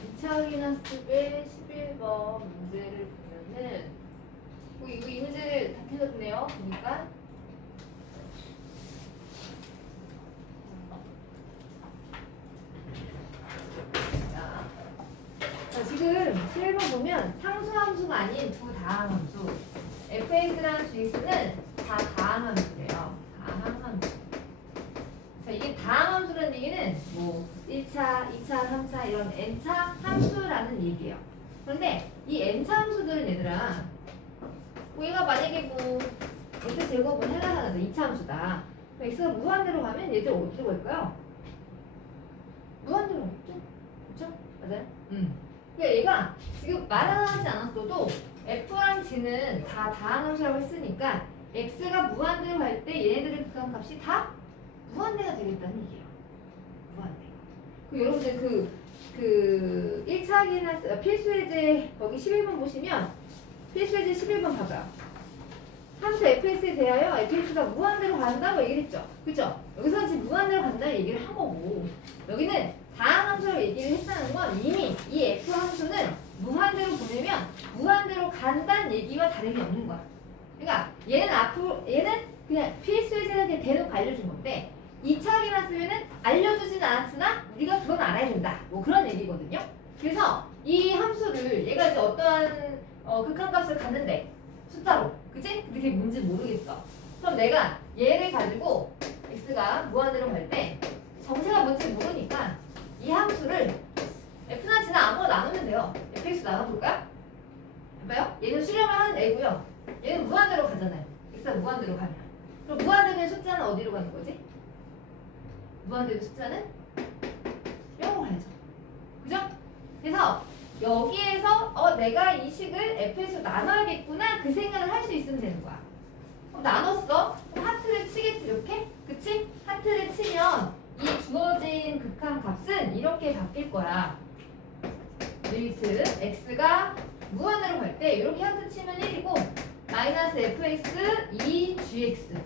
2차 확인학습의 11번 문제를 보면은 이거 이 문제를 다 틀렸네요. 보니까 자, 지금 11번 보면 상수함수가 아닌 두 다항함수 fx랑 gx는 다 다항함수래요. 다항함수. 자, 이게 다항함수라는 얘기는 뭐 1차, 2차, 3차 이런 n차 함수라는 얘기예요. 그런데 이 n차 함수들은 얘들아 뭐 얘가 만약에 뭐 x제곱은 해당하는 2차 함수다. 그럼 x가 무한대로 가면 얘들 어디로 갈까요? 무한대로 가겠죠? 그렇죠? 맞아요? 그러니까 얘가 지금 말하지 않았어도 f랑 g는 다 다항함수라고 했으니까 x가 무한대로 갈 때 얘네들의 극한값이 다 무한대가 되겠다는 얘기예요. 무한대. 그 여러분들 그 1차 확인할 필수예제 거기 11번 보시면 필수예제 11번 봐봐요. 함수 fx에 대하여 fx가 무한대로 간다고 얘기를 했죠. 그죠? 여기서 지금 무한대로 간다는 얘기를 한 거고 여기는 다항함수라고 얘기를 했다는 건 이미 이 f 함수는 무한대로 보내면 무한대로 간다는 얘기와 다름이 없는 거야. 그러니까 얘는 그냥 필수예제는 그냥 대놓고 알려준 건데 2차 확인했으면은 알려주진 않았으나 우리가 그건 알아야 된다. 뭐 그런 얘기거든요. 그래서 이 함수를 얘가 이제 어떠한 극한값을 갖는데 숫자로, 그치? 근데 그게 뭔지 모르겠어. 그럼 내가 얘를 가지고 x가 무한대로 갈 때 정체가 뭔지 모르니까 이 함수를 f나 g나 아무거나 나누면 돼요. fx 나눠볼까요? 해봐요. 얘는 수렴을 하는 애고요. 얘는 무한대로 가잖아요. x가 무한대로 가면. 그럼 무한대로 숫자는 어디로 가는 거지? 무한대로 숫자는 0으로 가야죠. 그죠? 그래서 여기에서 내가 이 식을 fx로 나눠야겠구나 그 생각을 할 수 있으면 되는 거야. 그럼 나눴어? 그럼 하트를 치겠지 이렇게? 그치? 하트를 치면 이 주어진 극한 값은 이렇게 바뀔 거야. 리미트 x가 무한대로 갈 때 이렇게 하트 치면 1이고 마이너스 fx 2gx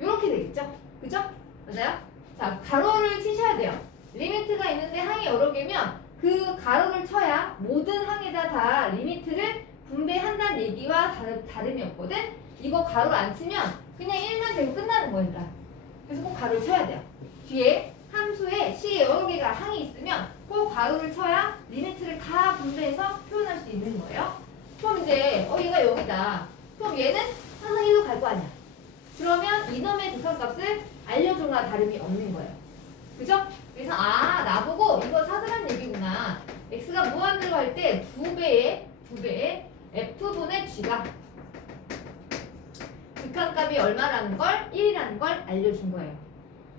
이렇게 되겠죠? 그죠? 맞아요? 자, 가로를 치셔야 돼요. 리미트가 있는데 항이 여러 개면 그 가로를 쳐야 모든 항에다 다 리미트를 분배한다는 얘기와 다름이 없거든? 이거 가로를 안 치면 그냥 1만 되고 끝나는 거니까. 그래서 꼭 가로를 쳐야 돼요. 뒤에 함수에 c 여러 개가 항이 있으면 꼭 가로를 쳐야 리미트를 다 분배해서 표현할 수 있는 거예요. 그럼 이제 얘가 여기다. 그럼 얘는 항상 1로 갈 거 아니야. 그러면 이놈의 극한값을 알려줘나 다름이 없는 거예요. 그죠? 그래서 나보고 이거 찾으란 얘기구나. x가 무한대로 할 때 2배의 f분의 g가 극한값이 얼마라는 걸 1이라는 걸 알려준 거예요.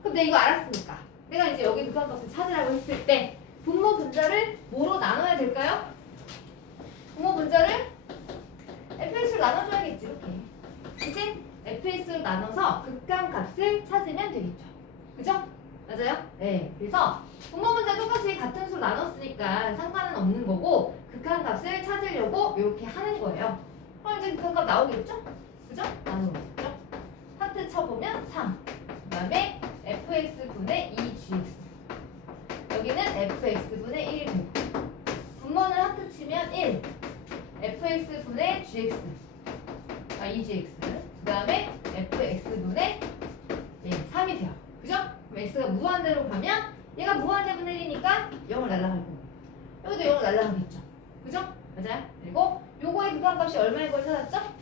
그럼 내가 이거 알았으니까 내가 이제 여기 극한값을 찾으라고 했을 때 분모 분자를 뭐로 나눠야 될까요? 분모 분자를 fx로 나눠줘야겠지 이렇게. 그치? fx로 나눠서 극한값을 찾으면 되겠죠. 그죠? 맞아요? 네. 그래서 분모 분자 똑같이 같은 수로 나눴으니까 상관은 없는 거고 극한값을 찾으려고 이렇게 하는 거예요. 그럼 이제 극한값 나오겠죠? 그죠? 나누겠죠? 하트 쳐보면 3. 그 다음에 fx분의 2gx. 여기는 fx분의 1이고 분모는 하트 치면 1. fx분의 gx. 2gx. 그 다음에 fx분의 3이 돼요. 그죠? 그럼 x가 무한대로 가면 얘가 무한대분의 1이니까 0을 날라갈 거고 여기도 0을 날라가겠죠. 그죠? 맞아요? 그리고 요거의 극한값이 얼마인 걸 찾았죠?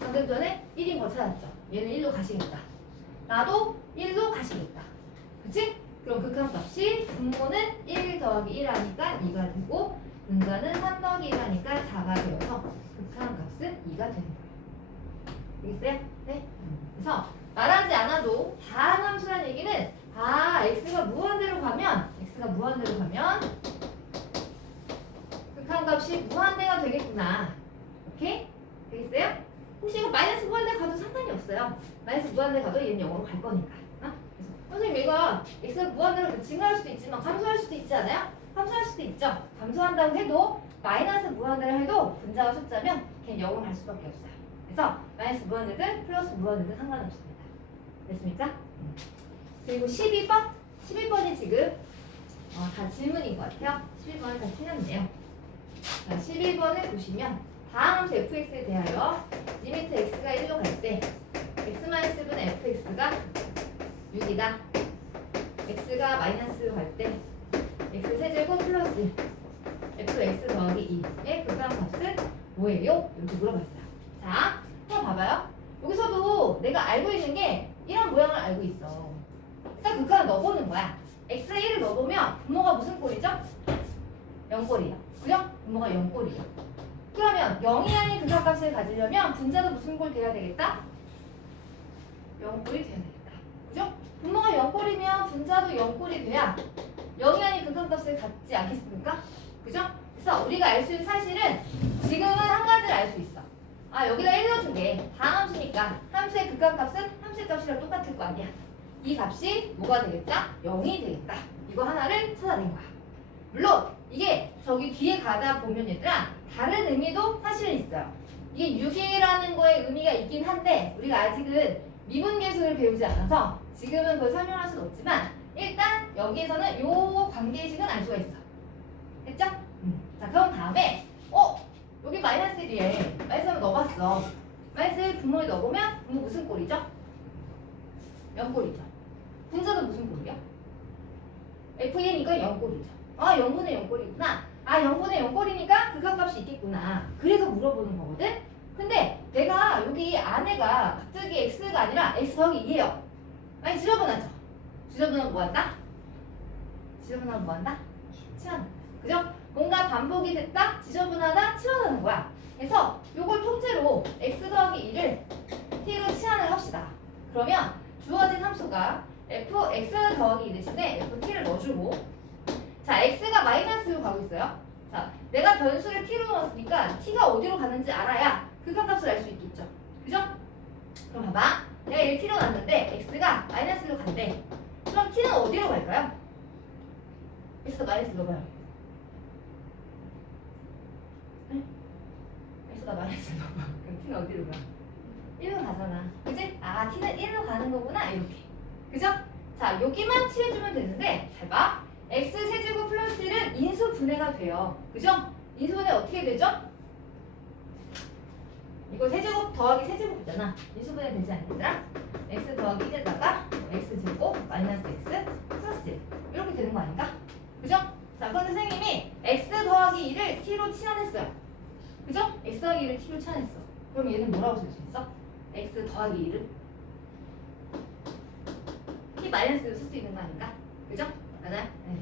방금 전에 1인 걸 찾았죠. 얘는 1로 가시겠다. 나도 1로 가시겠다. 그치? 그럼 극한값이 분모는 1 더하기 1 하니까 2가 되고 분자는 3 더하기 1 하니까 4가 되어서 극한값은 2가 되는 거예요. 알겠어요? 네? 그래서 말하지 않아도 다항함수라는 얘기는 x가 무한대로 가면 극한값이 무한대가 되겠구나. 오케이? 되겠어요? 혹시 이거 마이너스 무한대 가도 상관이 없어요. 마이너스 무한대 가도 얘는 0으로 갈 거니까. 그래서 선생님 얘가 x가 무한대로 증가할 수도 있지만 감소할 수도 있지 않아요? 감소할 수도 있죠. 감소한다고 해도 마이너스 무한대를 해도 분자가 숫자면 걔는 0으로 갈 수밖에 없어요. 그래서 마이너스 무한대든 플러스 무한대든 상관없습니다. 됐습니까? 그리고 12번? 11번이 지금 다 질문인 것 같아요. 12번을 다 틀렸네요. 자, 12번을 보시면 다음 함수 fx에 대하여 리미트 x가 1로 갈 때 x-1 fx가 6이다. x가 마이너스로 갈 때 x 세제곱 플러스 fx 더하기 2의 극한값은 뭐예요? 이렇게 물어봤어요. 자, 한번 봐봐요. 여기서도 내가 알고 있는 게 이런 모양을 알고 있어. 일단 극한을 넣어보는 거야. x에 1을 넣어보면 분모가 무슨 꼴이죠? 0꼴이에요. 그죠? 분모가 0꼴이에요. 그러면 0이 아닌 극한값을 가지려면 분자도 무슨 꼴 돼야 되겠다? 0꼴이 돼야 되겠다. 그죠? 분모가 0꼴이면 분자도 0꼴이 돼야 0이 아닌 극한값을 갖지 않겠습니까? 그죠? 그래서 우리가 알 수 있는 사실은 지금은 한 가지를 알 수 있어. 아, 여기다 1 넣어줄게. 다항 함수니까 함수의 극한값은 함수의 값이랑 똑같을 거 아니야. 이 값이 뭐가 되겠다? 0이 되겠다. 이거 하나를 찾아낸 거야. 물론 이게 저기 뒤에 가다 보면 얘들아 다른 의미도 사실은 있어요. 이게 6이라는 거에 의미가 있긴 한데 우리가 아직은 미분계수를 배우지 않아서 지금은 그걸 설명할 수는 없지만 일단 여기에서는 요 관계식은 알 수가 있어. 됐죠? 자, 그럼 다음에 여기 마이너스 1이에 마이너스 1을 넣어봤어. 마이너스 1 분모에 넣어보면 분모 무슨 꼴이죠? 0꼴이죠. 분자도 무슨 꼴이야? fn이니까 0꼴이죠. 아, 0분의 0꼴이구나. 아, 0분의 0꼴이니까 극한값이 있겠구나. 그래서 물어보는 거거든? 근데 내가 여기 안에가 갑자기 x가 아니라 x 더하기 2예요. 많이 지저분하죠? 지저분하면 뭐한다? 지저분하면 뭐한다? 치환한다. 그죠? 뭔가 반복이 됐다? 지저분하다? 치환하는 거야. 그래서 요걸 통째로 x 더하기 2를 t로 치환을 합시다. 그러면 주어진 함수가 fx 더하기 2 대신에 ft를 넣어주고 자, x가 마이너스로 가고 있어요. 자, 내가 변수를 t로 넣었으니까 t가 어디로 가는지 알아야 극한값을 알 수 있겠죠. 그죠? 그럼 봐봐. 내가 얘를 t로 놨는데 x가 마이너스로 간대. 그럼 t는 어디로 갈까요? x가 마이너스 넣어봐요. 네? x가 마이너스 넣어봐. 그럼 t는 어디로 가? 1로 가잖아. 그치? 아, t는 1로 가는 거구나. 이렇게. 그죠? 자, 여기만 칠해주면 되는데 잘 봐. x 세제곱 플러스 1은 인수 분해가 돼요. 그죠? 인수 분해 어떻게 되죠? 이거 세제곱 더하기 세제곱이잖아. 인수 분해 되지 않겠더라? x 더하기 1에다가 x제곱 마이너스 x 플러스 1 이렇게 되는 거 아닌가? 그죠? 자, 그럼 선생님이 x 더하기 2를 t로 치환했어요. 그죠? x 더하기 2를 t로 치환했어. 그럼 얘는 뭐라고 쓸 수 있어? x 더하기 2를 t 마이너스로 쓸 수 있는 거 아닌가? 그죠? 맞아요? 네.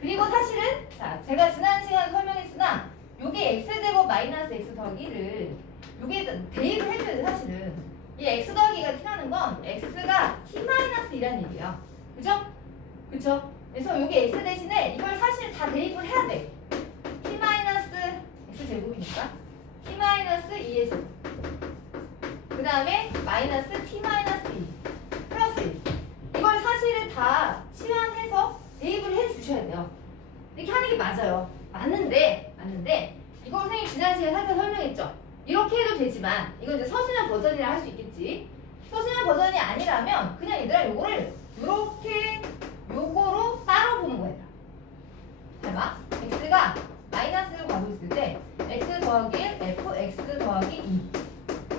그리고 사실은 자, 제가 지난 시간에 설명했으나 요게 x제곱 마이너스 x 더하기 1을 요게 대입을 해줘야 돼. 사실은 이 x 더하기가 t라는 건 x가 t 마이너스 2라는 얘기야. 그죠? 그쵸? 그래서 요게 x 대신에 이걸 사실 다 대입을 해야 돼. t 마이너스 x 제곱이니까 t 마이너스 2의 제곱 그 다음에 마이너스 t 마이너스 2 플러스 1 이걸 사실은 다 치환해서 대입을 해주셔야 돼요. 이렇게 하는 게 맞아요. 맞는데 이거 선생님 지난 시간에 살짝 설명했죠. 이렇게 해도 되지만 이건 이제 서술형 버전이라 할 수 있겠지. 서술형 버전이 아니라면 그냥 얘들아 요거를 이렇게 요거로 따로 보는 거야. 잘 봐. x가 마이너스로 가고 있을 때 x 더하기 1 f x 더하기 2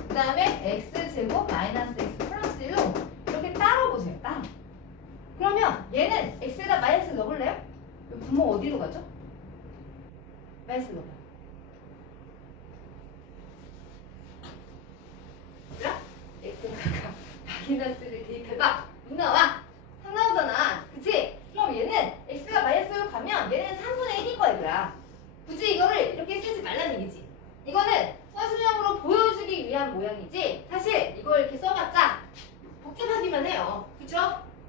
그 다음에 x제곱 마이너스 x 플러스 1로 이렇게 따로 보세요. 따로. 그러면 얘는 x에다 마이너스 넣어볼래요? 분모 어디로 가죠? 마이너스 넣어봐요. 얘들아? x가 마이너스를 대입해봐. 문 나와. 3 나오잖아. 그치? 그럼 얘는 x가 마이너스로 가면 얘는 3분의 1인 거야 얘들아. 굳이 이거를 이렇게 쓰지 말라는 얘기지. 이거는 서술형으로 보여주기 위한 모양이지 사실 이걸 이렇게 써봤자 복잡하기만 해요. 그쵸?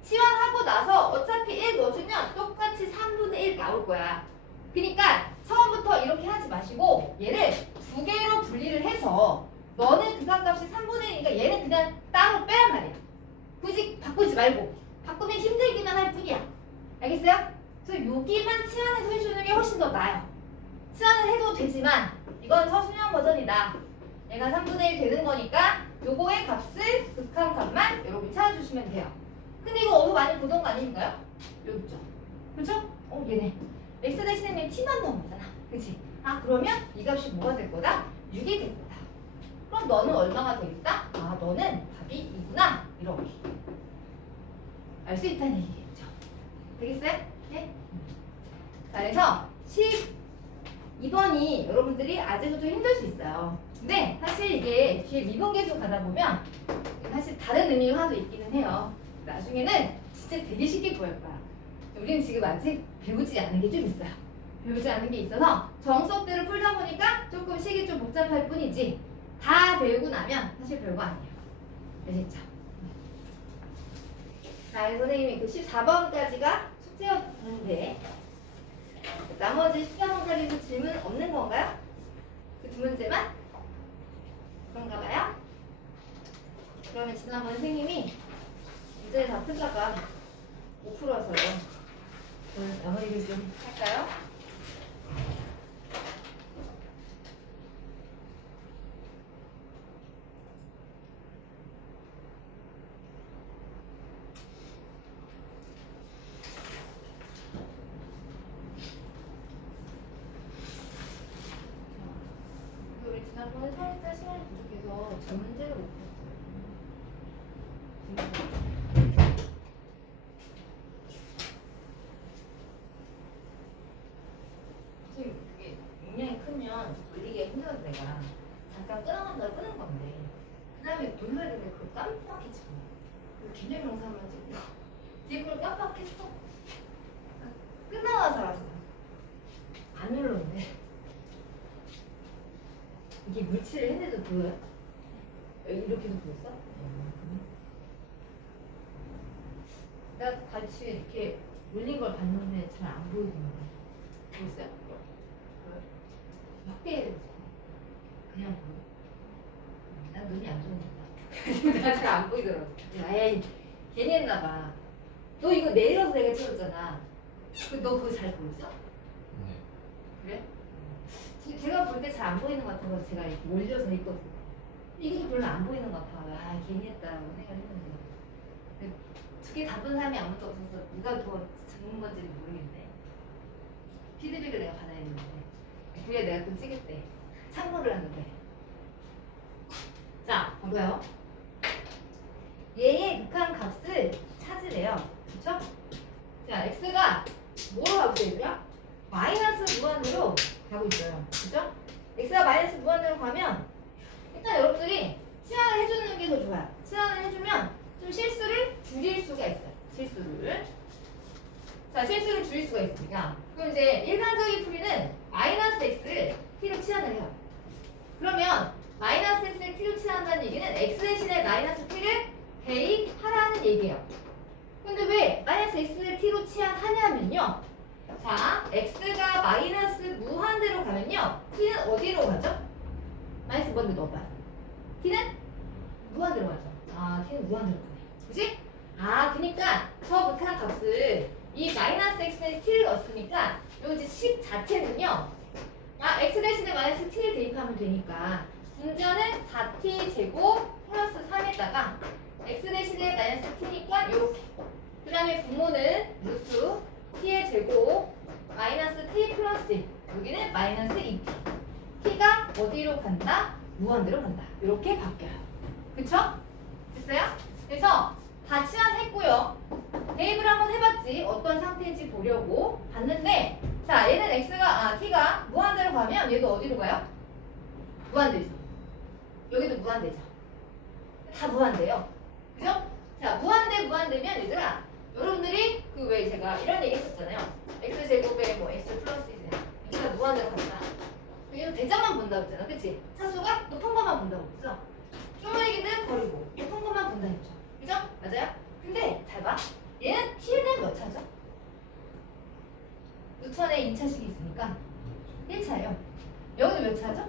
치환하고 나서 어차피 1 넣어주면 똑같이 3분의 1 나올 거야. 그러니까 처음부터 이렇게 하지 마시고 얘를 두 개로 분리를 해서 너는 극한값이 3분의 1이니까 얘는 그냥 따로 빼란 말이야. 굳이 바꾸지 말고 바꾸면 힘들기만 할 뿐이야. 알겠어요? 그래서 여기만 치환해서 해주는 게 훨씬 더 나아요. 치환을 해도 되지만 이건 서술형 버전이다. 얘가 3분의 1 되는 거니까 요거의 값을 극한값만 여러분 찾아주시면 돼요. 근데 이거 어디서 많이 보던 거 아닌가요? 여기 있죠. 그죠? 얘네 x 대신에 t만 넣은 거잖아. 그치? 그러면 이 값이 뭐가 될 거다? 6이 될 거다. 그럼 너는 얼마가 되겠다? 너는 답이 2구나. 이렇게 알 수 있다는 얘기겠죠. 되겠어요? 네? 자, 그래서 12번이 여러분들이 아직은 좀 힘들 수 있어요. 근데 사실 이게 뒤에 미분계수 가다 보면 사실 다른 의미가 하나도 있기는 해요. 나중에는 진짜 되게 쉽게 보일 거야. 우리는 지금 아직 배우지 않은 게 좀 있어요. 배우지 않은 게 있어서 정수업들을 풀다 보니까 조금 식이 좀 복잡할 뿐이지 다 배우고 나면 사실 별거 아니에요. 아시죠? 자, 선생님이 그 14번까지가 숙제였는데 나머지 14번까지도 질문 없는 건가요? 그 두 문제만? 그런가 봐요? 그러면 지난번 선생님이 문제 다 풀다가 못 풀어서요. 오늘 마무리를 좀 할까요? 우리 지난번에 살짝 시간이 부족해서 저 문제를 못 풀었어요. 지금 그게 용량이 크면 돌리기가 힘들어서 내가 잠깐 끊어간다고 끄는 건데 그 다음에 눌러야 되는데 그걸 깜빡했지. 그 개념명사만 찍고 뒤에 걸 깜빡했어. 끝나와서라서 안 눌렀는데 이게 물칠을 했는데도 보여요? 이렇게도 보였어? 내가 같이 이렇게 올린 걸 봤는데 잘 안 보이던데 보였어요? 확대해야 그냥 보여. 난 눈이 안 좋은가. 내가 잘 안 보이더라고. 에이 괜히 했나봐. 너 이거 내려서 내가 찍었잖아. 너 그거 잘 보였어? 네. 그래? 제가 볼 때 잘 안 보이는 것 같아서 제가 이렇게 올려서 했거든요. 이것도 별로 안 보이는 것 같아. 괜히 했다고 생각했는데. 두 개 다 본 사람이 아무도 없어서 누가 더 적는 건지는 모르겠네. 피드백을 내가 받아야 되는데. 그게 내가 또 찍을 때 참고를 하는데. 자, 봐봐요. 얘의 극한 값을 찾으래요. 그쵸? 자, x가 뭐로 가고 있어요? 마이너스 무한으로 가고 있어요. 그죠? x가 마이너스 무한으로 가면 일단 여러분들이 치환을 해주는 게 더 좋아요. 치환을 해주면 좀 실수를 줄일 수가 있어요. 실수를. 자, 실수를 줄일 수가 있으니까. 그럼 이제 일반적인 풀이는 마이너스 x를 t로 치환을 해요. 그러면 마이너스 x를 t로 치환한다는 얘기는 x 대신에 마이너스 t를 대입하라는 얘기예요. 근데 왜 마이너스 x를 t로 치환하냐면요. 자, x가 마이너스 무한대로 가면요. t는 어디로 가죠? 마이너스 무한대로 넣어봐요. t는 무한대로 가죠. t는 무한대로 가네. 그지? 그니까 저 극한 값을 이 마이너스 x에 t를 넣었으니까 요 이제 식 자체는요. x 대신에 마이너스 t를 대입하면 되니까 분전은 4t 제곱 플러스 3에다가 x 대신에 마이너스 t니까 요렇게. 그 다음에 분모는 루트 t의 제곱 마이너스 t 플러스 1. 여기는 마이너스 2t. t가 어디로 간다? 무한대로 간다. 이렇게 바뀌어요. 그쵸? 됐어요? 그래서 다 치환했고요. 대입을 한번 해봤지. 어떤 상태인지 보려고 봤는데, 자, 얘는 t가 무한대로 가면 얘도 어디로 가요? 무한대죠. 여기도 무한대죠. 다 무한대요. 그죠? 자, 무한대면 얘들아, 여러분들이 그 왜 제가 이런 얘기 했었잖아요. x제곱에 뭐 x 플러스 1이냐. x가 무한대로 간다. 이거 대자만 본다고 했잖아. 그치? 차수가 높은 것만 본다고 했어. 쪼매기는 버리고 높은 것만 본다 했죠. 그죠? 맞아요? 근데 잘 봐. 얘는 t에 대한 몇 차죠? 루턴에 2차식이 있으니까 1차예요. 여기도 몇 차죠?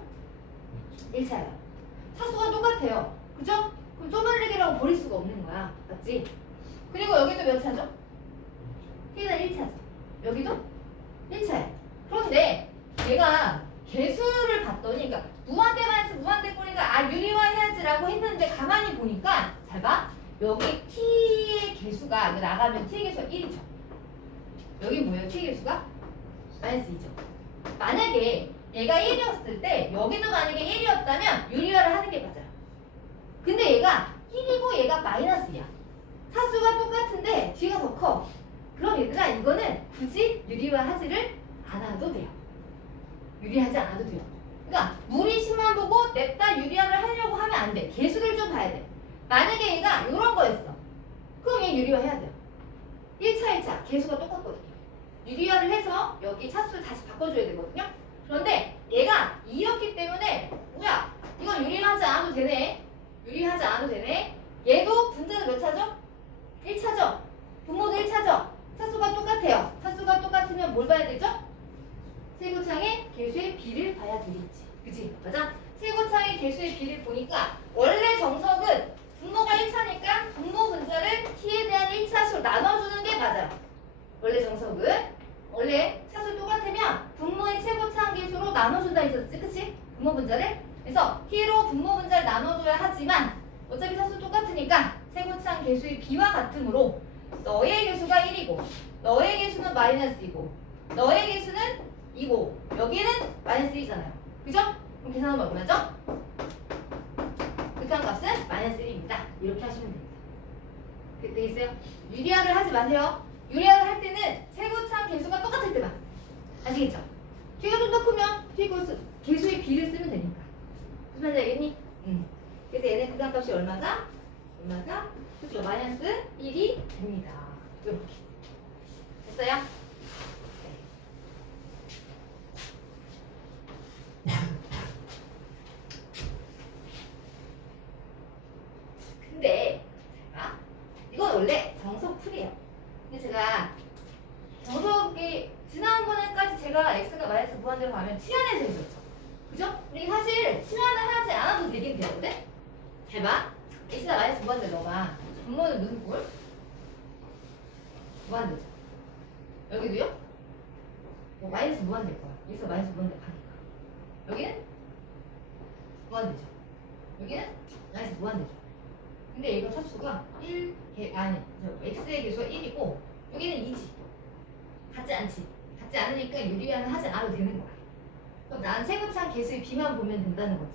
1차예요. 차수가 똑같아요. 그죠? 그럼 쪼매기라고 버릴 수가 없는 거야. 맞지? 그리고 여기도 몇 차죠? t는 1차죠. 여기도 1차예요. 그런데 얘가 개수를 봤더니, 그러니까 무한대 마이너스 무한대 거니까 유리화해야지라고 했는데 가만히 보니까 잘 봐. 여기 t의 개수가 나가면 t의 개수가 1이죠. 여기 뭐예요? T 계수가? 마이너스 2죠. 만약에 얘가 1이었을 때 여기도 만약에 1이었다면 유리화를 하는 게 맞아요. 근데 얘가 1이고 얘가 마이너스야. 사수가 똑같은데 뒤가 더 커. 그럼 얘들아 이거는 굳이 유리화하지를 않아도 돼요. 유리하지 않아도 돼요. 그러니까 무리심만 보고 냅다 유리화를 하려고 하면 안 돼. 개수를 좀 봐야 돼. 만약에 얘가 이런 거였어. 그럼 얘 유리화 해야 돼요. 1차, 2차 개수가 똑같거든요. 유리화를 해서 여기 차수를 다시 바꿔줘야 되거든요. 그런데 얘가 2였기 때문에 뭐야? 이건 유리하지 않아도 되네. 유리하지 않아도 되네. 얘도 분자는 몇 차죠? 1차죠. 분모도 1차죠. 차수가 똑같아요. 차수가 똑같으면 뭘 봐야 되죠? 세고창의 개수의 비를 봐야 되겠지. 그치? 맞아? 세고창의 개수의 비를 보니까 원래 정석은 분모가 1차니까 분모 분자를 t에 대한 1차수로 나눠주는 게 맞아요. 원래 정석은 원래 차수 똑같으면 분모의 최고차항 개수로 나눠준다 했었지. 그치? 분모 분자를. 그래서 t로 분모 분자를 나눠줘야 하지만 어차피 차수 똑같으니까 최고차항 개수의 비와 같으므로 너의 개수가 1이고 너의 개수는 마이너스이고 너의 개수는 2고 여기는 마이너스 1이잖아요. 그죠? 그럼 계산하면 얼마죠? 극한값은 마이너스 1입니다. 이렇게 하시면 됩니다. 되겠어요? 유리화를 하지 마세요. 유리화를 할 때는 최고차항 개수가 똑같을 때만. 아시겠죠? 뒤가 좀 더 크면 뒤 개수의 비를 쓰면 되니까. 무슨 말인지 알겠니? 그래서 얘는 극한값이 얼마가? 그죠? 마이너스 1이 됩니다. 이렇게. 됐어요? 근데 제가 이건 원래 정석풀이에요. 근데 제가 정석이 지난번에까지 제가 x가 마이너스 무한대로 가면 치환해서 했었죠. 그죠? 근데 사실 치환을 하지 않아도 되긴 되거든? 잘 봐. x가 마이너스 무한대로 넣어봐. 분모는 무슨 꼴? 무한대죠. 여기도요? 뭐 마이너스 무한대일 거야. x가 마이너스 무한대로 가니까. 여기는 무한대죠. 여기는 마이너스 무한대죠. 근데 이거 차수가 1, x의 개수가 1이고 여기는 2지. 같지 않지. 같지 않으니까 유리화는 하지 않아도 되는 거야. 그럼 난 최고차항 개수의 비만 보면 된다는 거지.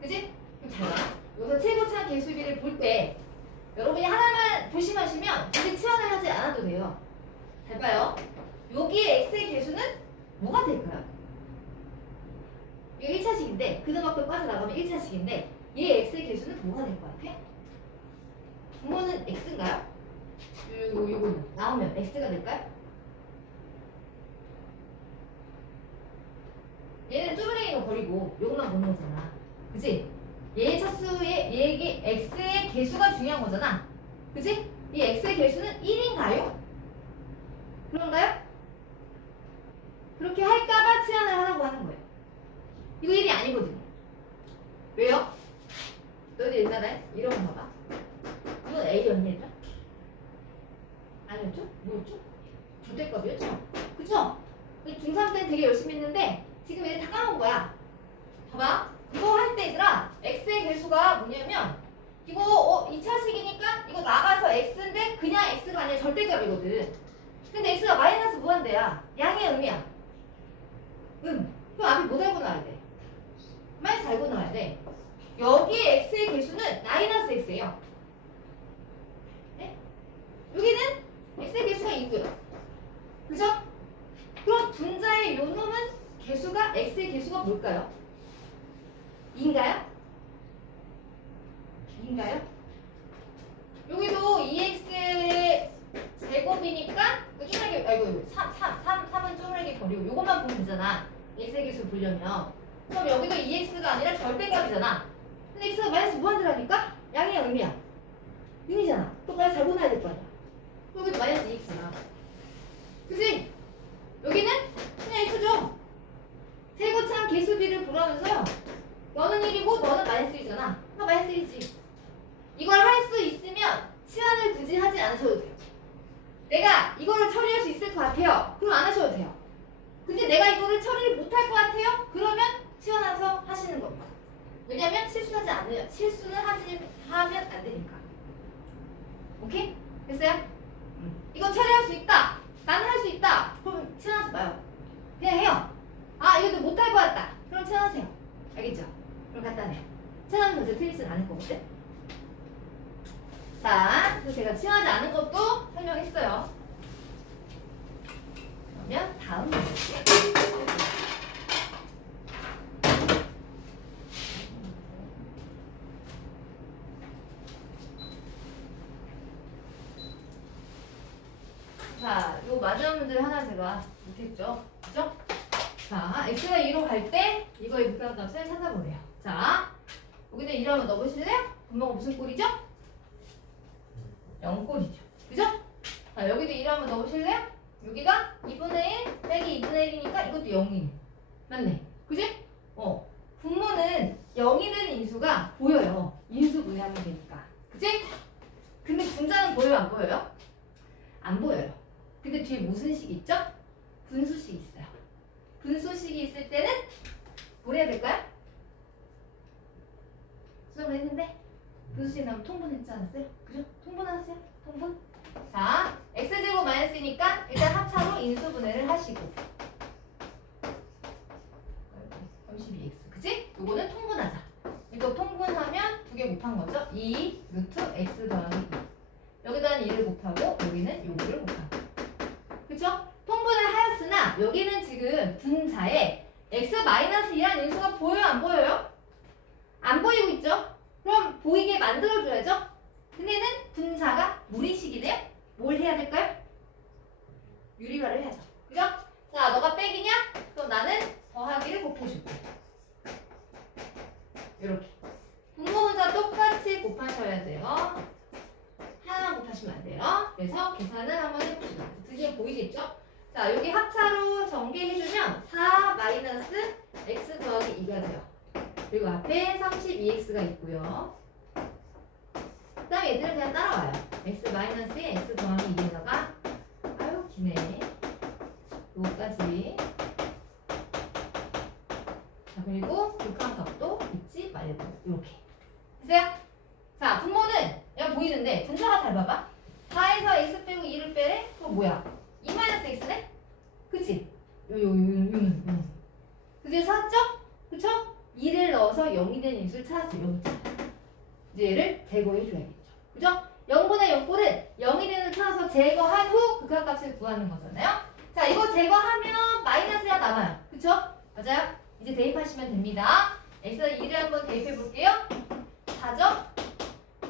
그지? 그럼 잘 봐. 여기서 최고차항 개수의 비를 볼 때 여러분이 하나만 조심하시면 굳이 치환을 하지 않아도 돼요. 잘 봐요. 여기에 x의 개수는 뭐가 될까요? 이거 1차식인데 그놈 빠져나가면 1차식인데 얘 x의 개수는 뭐가 될 것 같아? 분모는 x인가요? 요거 나오면 x가 될까요? 얘는 쭈그레기 거 버리고 요것만 보는 거잖아. 그치? 얘의 차수의 얘의 x의 개수가 중요한 거잖아. 그치? 이 x의 개수는 1인가요? 그런가요? 그렇게 할까봐 치환을 하라고 하는 거예요. 이거 1이 아니거든요. 왜요? 너희들 옛날에 이런 거 봐봐. 이건 A였니 얘들아? 아니었죠? 뭐였죠? 조대값이었죠? 그쵸? 중3 때는 되게 열심히 했는데 지금 얘들 다 까먹은 거야. 봐봐. 이거 할 때 얘들아 x의 개수가 뭐냐면 이거 2차식이니까 이거 나가서 x인데 그냥 x가 아니라 절대값이거든. 근데 x가 마이너스 무한대야. 양의 의미야. 그럼 앞에 뭐 달고 나와야 돼? 마이너스 달고 나와야 돼. 여기에 x의 개수는 마이너스 x예요. 네? 여기는 x의 개수가 2고요. 그죠? 그럼 분자의 요 놈은 개수가 x의 개수가 뭘까요? 2인가요? 2인가요? 여기도 2x의 제곱이니까 쪼그라기 아이고 3은 쪼그라기 버리고 요것만 보면 되잖아. x의 개수 보려면 그럼 여기도 2x가 아니라 절대값이잖아. 근데 x가 마이너스 무한대라니까 양의 의미야. 0이잖아. 또 마이너스 잘 보내야 될 거 아니야. 여기도 마이너스 2x잖아. 그치? 여기는 그냥 x죠. 세고차항 개수비를 보라면서요. 너는 1이고 너는 마이너스 1이잖아. 너 마이너스 1이지. 이걸 할 수 있으면 치환을 굳이 하지 않으셔도 돼요. 내가 이거를 처리할 수 있을 것 같아요. 그럼 안 하셔도 돼요. 근데 내가 이거를 처리를 못할 것 같아요. 그러면 치환해서 하시는 겁니다. 왜냐면 실수는 하면 안 되니까. 오케이? 됐어요? 이거 처리할 수 있다. 나는 할 수 있다. 그럼 친하지 마요. 그냥 해요. 아 이것도 못할 것 같다. 그럼 친하세요. 알겠죠? 그럼 갖다 내요. 친하면 절대 틀리진 않을 거거든. 자, 그래서 제가 친하지 않은 것도 설명했어요. 그러면 다음 문제. 자, 요 마지막 문제를 하나 제가 못했죠? 그죠? 자, x가 2로 갈 때 이거의 극한값을 찾아보래요. 자, 여기다 2를 한번 넣어보실래요? 분모가 무슨 꼴이죠? 0꼴이죠. 그죠? 자, 여기도 2를 한번 넣어보실래요? 여기가 2분의 1 빼기 2분의 1이니까 이것도 0이네. 맞네. 그지? 분모는 0이 되는 인수가 보여요. 인수분해하면 되니까. 그지? 근데 분자는 보여요? 안 보여요? 안 보여요. 근데 뒤에 무슨 식이 있죠? 분수식이 있어요. 분수식이 있을 때는 뭘 해야 될까요? 수정을 했는데 분수식 나오면 통분했지 않았어요? 그죠? 통분하세요. 통분. 자, x제곱 마이너스니까 일단 합차로 인수분해를 하시고 32x. 그치? 요거는 통분하자. 이거 통분하면 두 개 곱한 거죠? 2 루트 x 더하기 2. 여기다는 2를 곱하고 여기는 요거를 곱하고. 그쵸? 통분을 하였으나 여기는 지금 분자에 x-2라는 인수가 보여요? 안 보여요? 안 보이고 있죠? 그럼 보이게 만들어줘야죠? 근데는 분자가 무리식이네요? 뭘 해야 될까요? 유리화를 해야죠. 그죠? 자, 너가 빼기냐? 그럼 나는 더하기를 곱해줄게. 이렇게. 분모분자 똑같이 곱하셔야 돼요. 하나 곱하시면 안 돼요. 그래서 계산을 한번 해봅시다. 드디어 보이겠죠? 자, 여기 합차로 전개해주면 4 마이너스 x 더하기 2가 돼요. 그리고 앞에 32x가 있고요. 그 다음에 얘들은 그냥 따라와요. x 마이너스에 x 더하기 2에다가 아유 기네. 요거까지. 자, 그리고 극한값도 잊지 말고 이렇게. 됐어요? 자, 분모는 그냥 보이는데 분자가 잘 봐봐. 4에서 x 빼고 2를 빼래? 그럼 뭐야? 2 마이너스 x네? 그치? 드디어 찾았죠? 그쵸? 2를 넣어서 0이 되는 인수를 찾았어요. 여기 있잖아. 이제 얘를 제거해줘야겠죠. 그죠? 0분의 0꼴은 0이 되는 인수를 찾아서 제거한 후 극한값을 구하는 거잖아요. 자, 이거 제거하면 마이너스가 남아요. 그쵸? 맞아요? 이제 대입하시면 됩니다. x에서 2를 한번 대입해 볼게요. 4죠?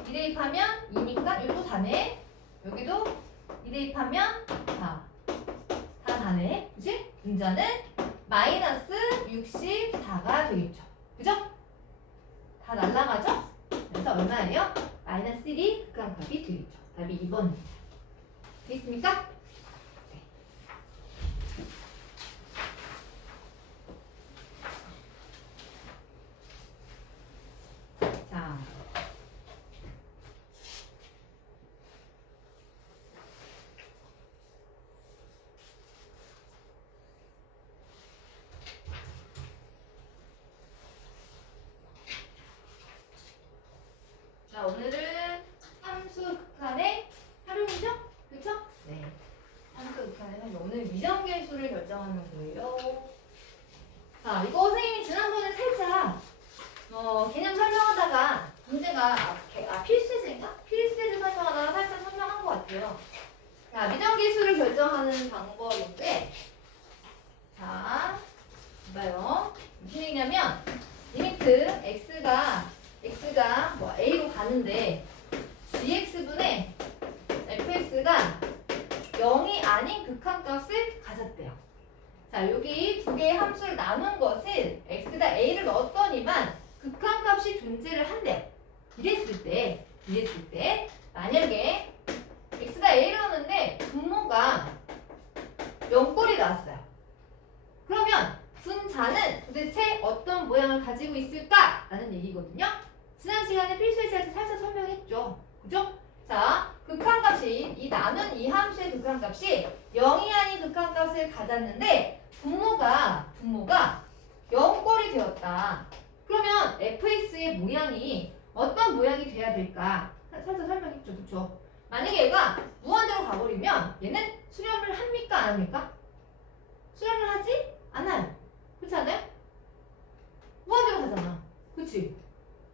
2 대입하면 2니까 이것도 4네. 여기도 2 대입하면 4. 다 4네. 그치? 분자는 마이너스 64가 되겠죠. 그죠? 다 날라가죠? 그래서 얼마예요? 마이너스 1이 극한값이 되겠죠. 답이 2번입니다. 되겠습니까? 네. 자. 자, 오늘은 함수 극한의 활용이죠? 그쵸? 네. 함수 극한의 활용. 오늘 미정계수를 결정하는 거예요. 자, 이거 선생님이 지난번에 살짝 개념 설명하다가 문제가 필수제인가? 필수제 설명하다가 살짝 설명한 것 같아요. 자, 미정계수를 결정하는 방법인데, 자, 봐요. 무슨 얘기냐면 리미트 x가 뭐 a로 가는데 gx분의 fx가 0이 아닌 극한값을 가졌대요. 자, 여기 두 개의 함수를 나눈 것은 x가 a를 넣었더니만 극한값이 존재를 한대요. 이랬을 때 만약에 x가 a를 넣었는데 분모가 0꼴이 나왔어요. 그러면 분자는 도대체 어떤 모양을 가지고 있을까라는 얘기거든요. 지난 시간에 필수예제에서 살짝 설명했죠. 그죠? 자, 극한값이 이 나눈 이 함수의 극한값이 0이 아닌 극한값을 가졌는데 분모가 0꼴이 되었다. 그러면 fx의 모양이 어떤 모양이 돼야 될까? 살짝 설명했죠. 그쵸? 만약에 얘가 무한대로 가버리면 얘는 수렴을 합니까? 안 합니까? 수렴을 하지? 안 해요. 그렇지 않아요? 무한대로 가잖아. 그치?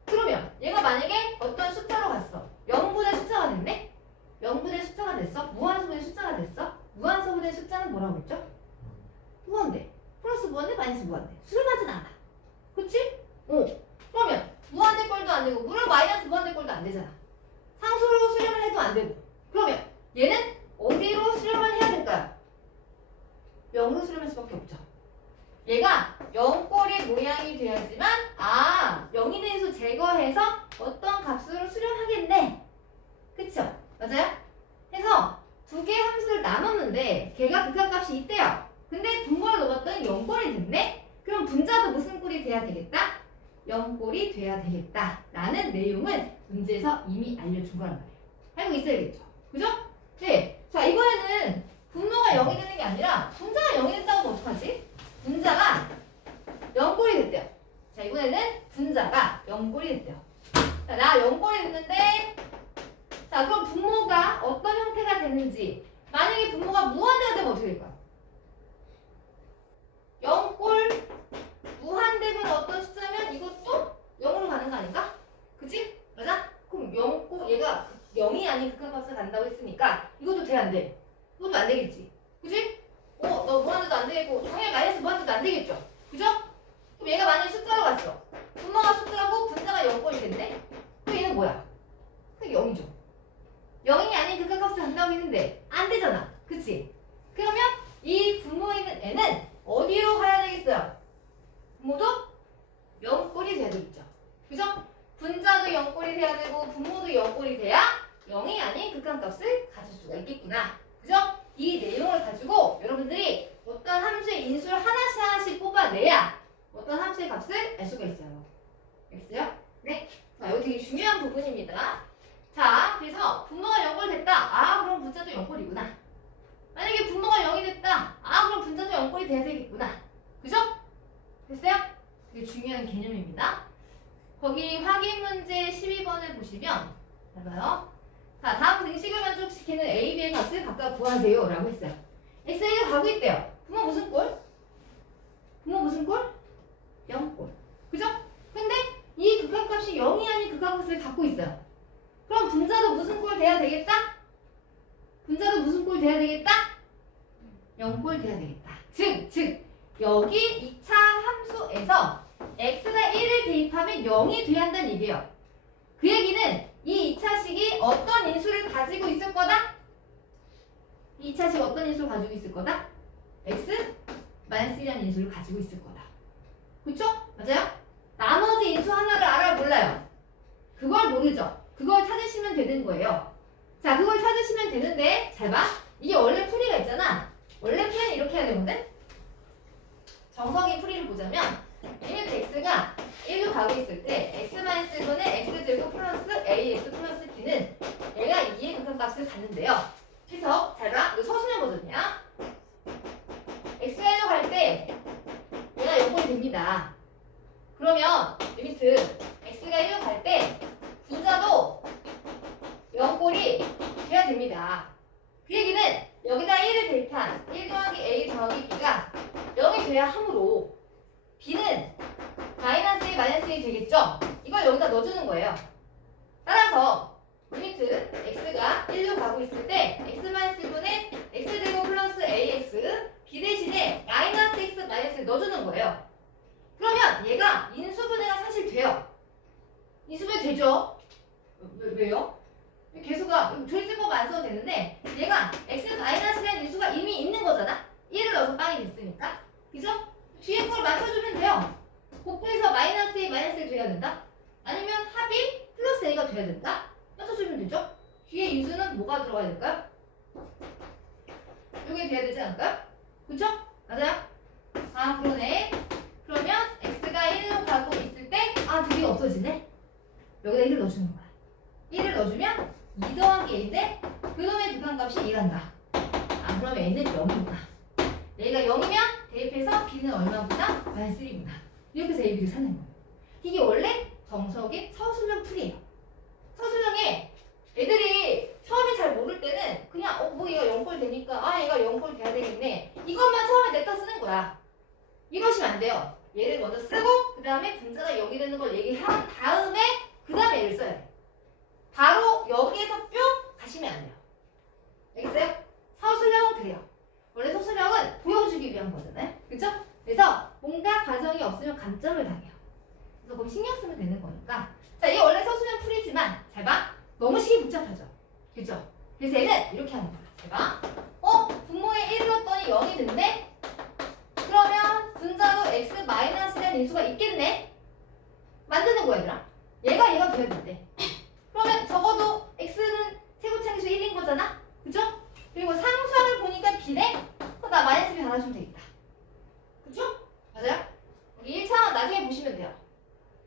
그러면 얘가 만약에 어떤 숫자로 갔어. 0분의 숫자가 됐네? 0분의 숫자가 됐어? 무한소분의 숫자가 됐어? 무한소분의 숫자는 뭐라고 했죠? 무한대. 플러스 무한대, 마이너스 무한대. 수렴하진 않아. 그치? 그러면 무한대 꼴도 안 되고 물론 마이너스 무한대 꼴도 안 되잖아. 상수로 수렴을 해도 안 되고. 그러면 얘는 어디로 수렴을 해야 될까요? 0으로 수렴할 수밖에 없죠. 얘가 0꼴의 모양이 되어야지만 0이 된 수 제거해서 어떤 값으로 수렴하겠네. 그쵸? 맞아요? 해서 두 개의 함수를 나눴는데 걔가 극한값이 있대요. 근데 분모를 넣어봤더니 0꼴이 됐네? 그럼 분자도 무슨 꼴이 돼야 되겠다? 0꼴이 돼야 되겠다 라는 내용을 문제에서 이미 알려준 거란 말이에요. 알고 있어야겠죠? 그죠? 네. 자, 이번에는 분모가 0이 되는 게 아니라 분자가 0이 된다고 하면 어떡하지? 분자가 0꼴이 됐대요. 자, 이번에는 분자가 0꼴이 됐대요. 자, 나 0꼴이 됐는데 자, 그럼 분모가 어떤 형태가 되는지 만약에 분모가 무한대가 되면 어떻게 될까요? 0꼴 무한대분 어떤 숫자면 이것도 0으로 가는 거 아닌가? 그치? 맞아? 그럼 0꼴 얘가 0이 아닌 극한값을 간다고 했으니까 이것도 돼 안 돼? 이것도 안 되겠지? 그치? 너 무한대도 안 되겠고 당연히 마이너스 무한대도 안 되겠죠? 그죠? 그럼 얘가 만약에 숫자로 갔어. 분모가 숫자고 분자가 0꼴이 됐네? 그럼 얘는 뭐야? 그게 0이죠. 0이 아닌 극한값을 간다고 했는데 안 되잖아. 그치? 그러면 이 분모에 있는 애는 어디로 가야 되겠어요? 분모도 0꼴이 돼야 되겠죠. 그죠? 분자도 0꼴이 돼야 되고 분모도 0꼴이 돼야 0이 아닌 극한값을 가질 수가 있겠구나. 그죠? 이 내용을 가지고 여러분들이 어떤 함수의 인수를 하나씩 뽑아내야 어떤 함수의 값을 알 수가 있어요. 알겠어요? 네. 자, 이거 되게 중요한 부분입니다. 자, 그래서 분모가 0꼴 됐다. 그럼 분자도 0꼴이구나. 만약에 분모가 0이 됐다. 그럼 분자도 0꼴이 돼야 되겠구나. 그죠? 됐어요? 되게 중요한 개념입니다. 거기 확인 문제 12번을 보시면 봐봐요. 자, 다음 등식을 만족시키는 A, B의 값을 각각 구하세요 라고 했어요. X가 가고 있대요. 분모 무슨 꼴? 분모 무슨 꼴? 0꼴. 그죠? 근데 이 극한값이 0이 아닌 극한값을 갖고 있어요. 그럼 분자도 무슨 꼴 돼야 되겠다? 분자도 무슨 꼴 돼야 되겠다? 0꼴 돼야 되겠다. 즉 여기 2차 함수에서 x가 1을 대입하면 0이 돼야 한다는 얘기예요. 그 얘기는 이 2차식이 어떤 인수를 가지고 있을 거다? 이 2차식 어떤 인수를 가지고 있을 거다? x -1이라는 인수를 가지고 있을 거다. 그쵸? 맞아요? 나머지 인수 하나를 알아요? 몰라요? 그걸 모르죠? 그걸 찾으시면 되는 거예요. 자, 그걸 찾으시면 되는데 잘 봐. 이게 원래 풀이가 있잖아. 원래 풀이는 이렇게 해야 되거든. 정석인 풀이를 보자면 리미트 x가 1로 가고 있을 때 x-1의 x제곱 플러스 ax 플러스 b는 얘가 2의 극한값을 갖는데요. 그래서 잘 봐. 이거 서술형 버전이야. x가 1로 갈 때 얘가 0꼴이 됩니다. 그러면 리미트 x가 1로 갈 때 분자도 0꼴이 돼야 됩니다. 그 얘기는 여기다 1을 대입한 1 더하기 a 더하기 b가 0이 돼야 하므로 b는 -a -a 되겠죠? 이걸 여기다 넣어주는 거예요. 따라서 리미트 x가 1로 가고 있을 때 x-1분의 x제곱 플러스 ax b 대신에 -x -를 넣어주는 거예요. 그러면 얘가 인수분해가 사실 돼요. 인수분해 되죠? 왜요? 개수가 조리제법 안 써도 되는데 얘가 x-라는 인수가 이미 있는 거잖아. 1을 넣어서 빵이 됐으니까. 그죠? 뒤에 걸 맞춰주면 돼요. 곱해서 -a -를 돼야 된다. 아니면 합이 플러스 a가 돼야 된다. 맞춰주면 되죠? 뒤에 인수는 뭐가 들어가야 될까요? 이게 돼야 되지 않을까요? 그쵸? 맞아요? 그러네. 그러면 x가 1로 가고 있을 때 두 개가 없어지네. 여기다 1을 넣어주는 거야. 1을 넣어주면 2 더하기 a인데 그놈의 극한값이 2란다. 그러면 a는 0이구나. a가 0이면 대입해서 b는 얼마구나? -3구나. 이렇게 해서 a, b를 찾는 거예요. 이게 원래 정석의 서술형 풀이에요. 서술형에 애들이 처음에 잘 모를 때는 그냥 뭐 얘가 0꼴 되니까 아 얘가 0꼴 돼야 되겠네. 이것만 처음에 냅다 쓰는 거야. 이러시면 안 돼요. 얘를 먼저 쓰고 그 다음에 분자가 0이 되는 걸 얘기한 다음에 그 다음에 얘를 써야 돼. 바로 여기에서 뿅 가시면 안 돼요. 알겠어요? 서술형은 그래요. 원래 서술형은 보여주기 위한 거잖아요. 그쵸? 그래서 뭔가 과정이 없으면 감점을 당해요. 그래서 거기 신경 쓰면 되는 거니까. 자, 이게 원래 서술형 풀이지만 잘 봐. 너무 식이 복잡하죠. 그죠? 그래서 얘는 이렇게 하는 거야. 잘 봐. 분모에 1을 넣었더니 0이 된대? 그러면 분자도 x-라는 인수가 있겠네? 만드는 거야, 얘들아. 얘가 돼야 된대. 그러면 적어도 x는 세고차항수 1인 거잖아? 그죠? 그리고 상수항을 보니까 b네? 그럼 나 마이너스 b 달아주면 되겠다. 그죠? 맞아요? 여기 1차원 나중에 보시면 돼요.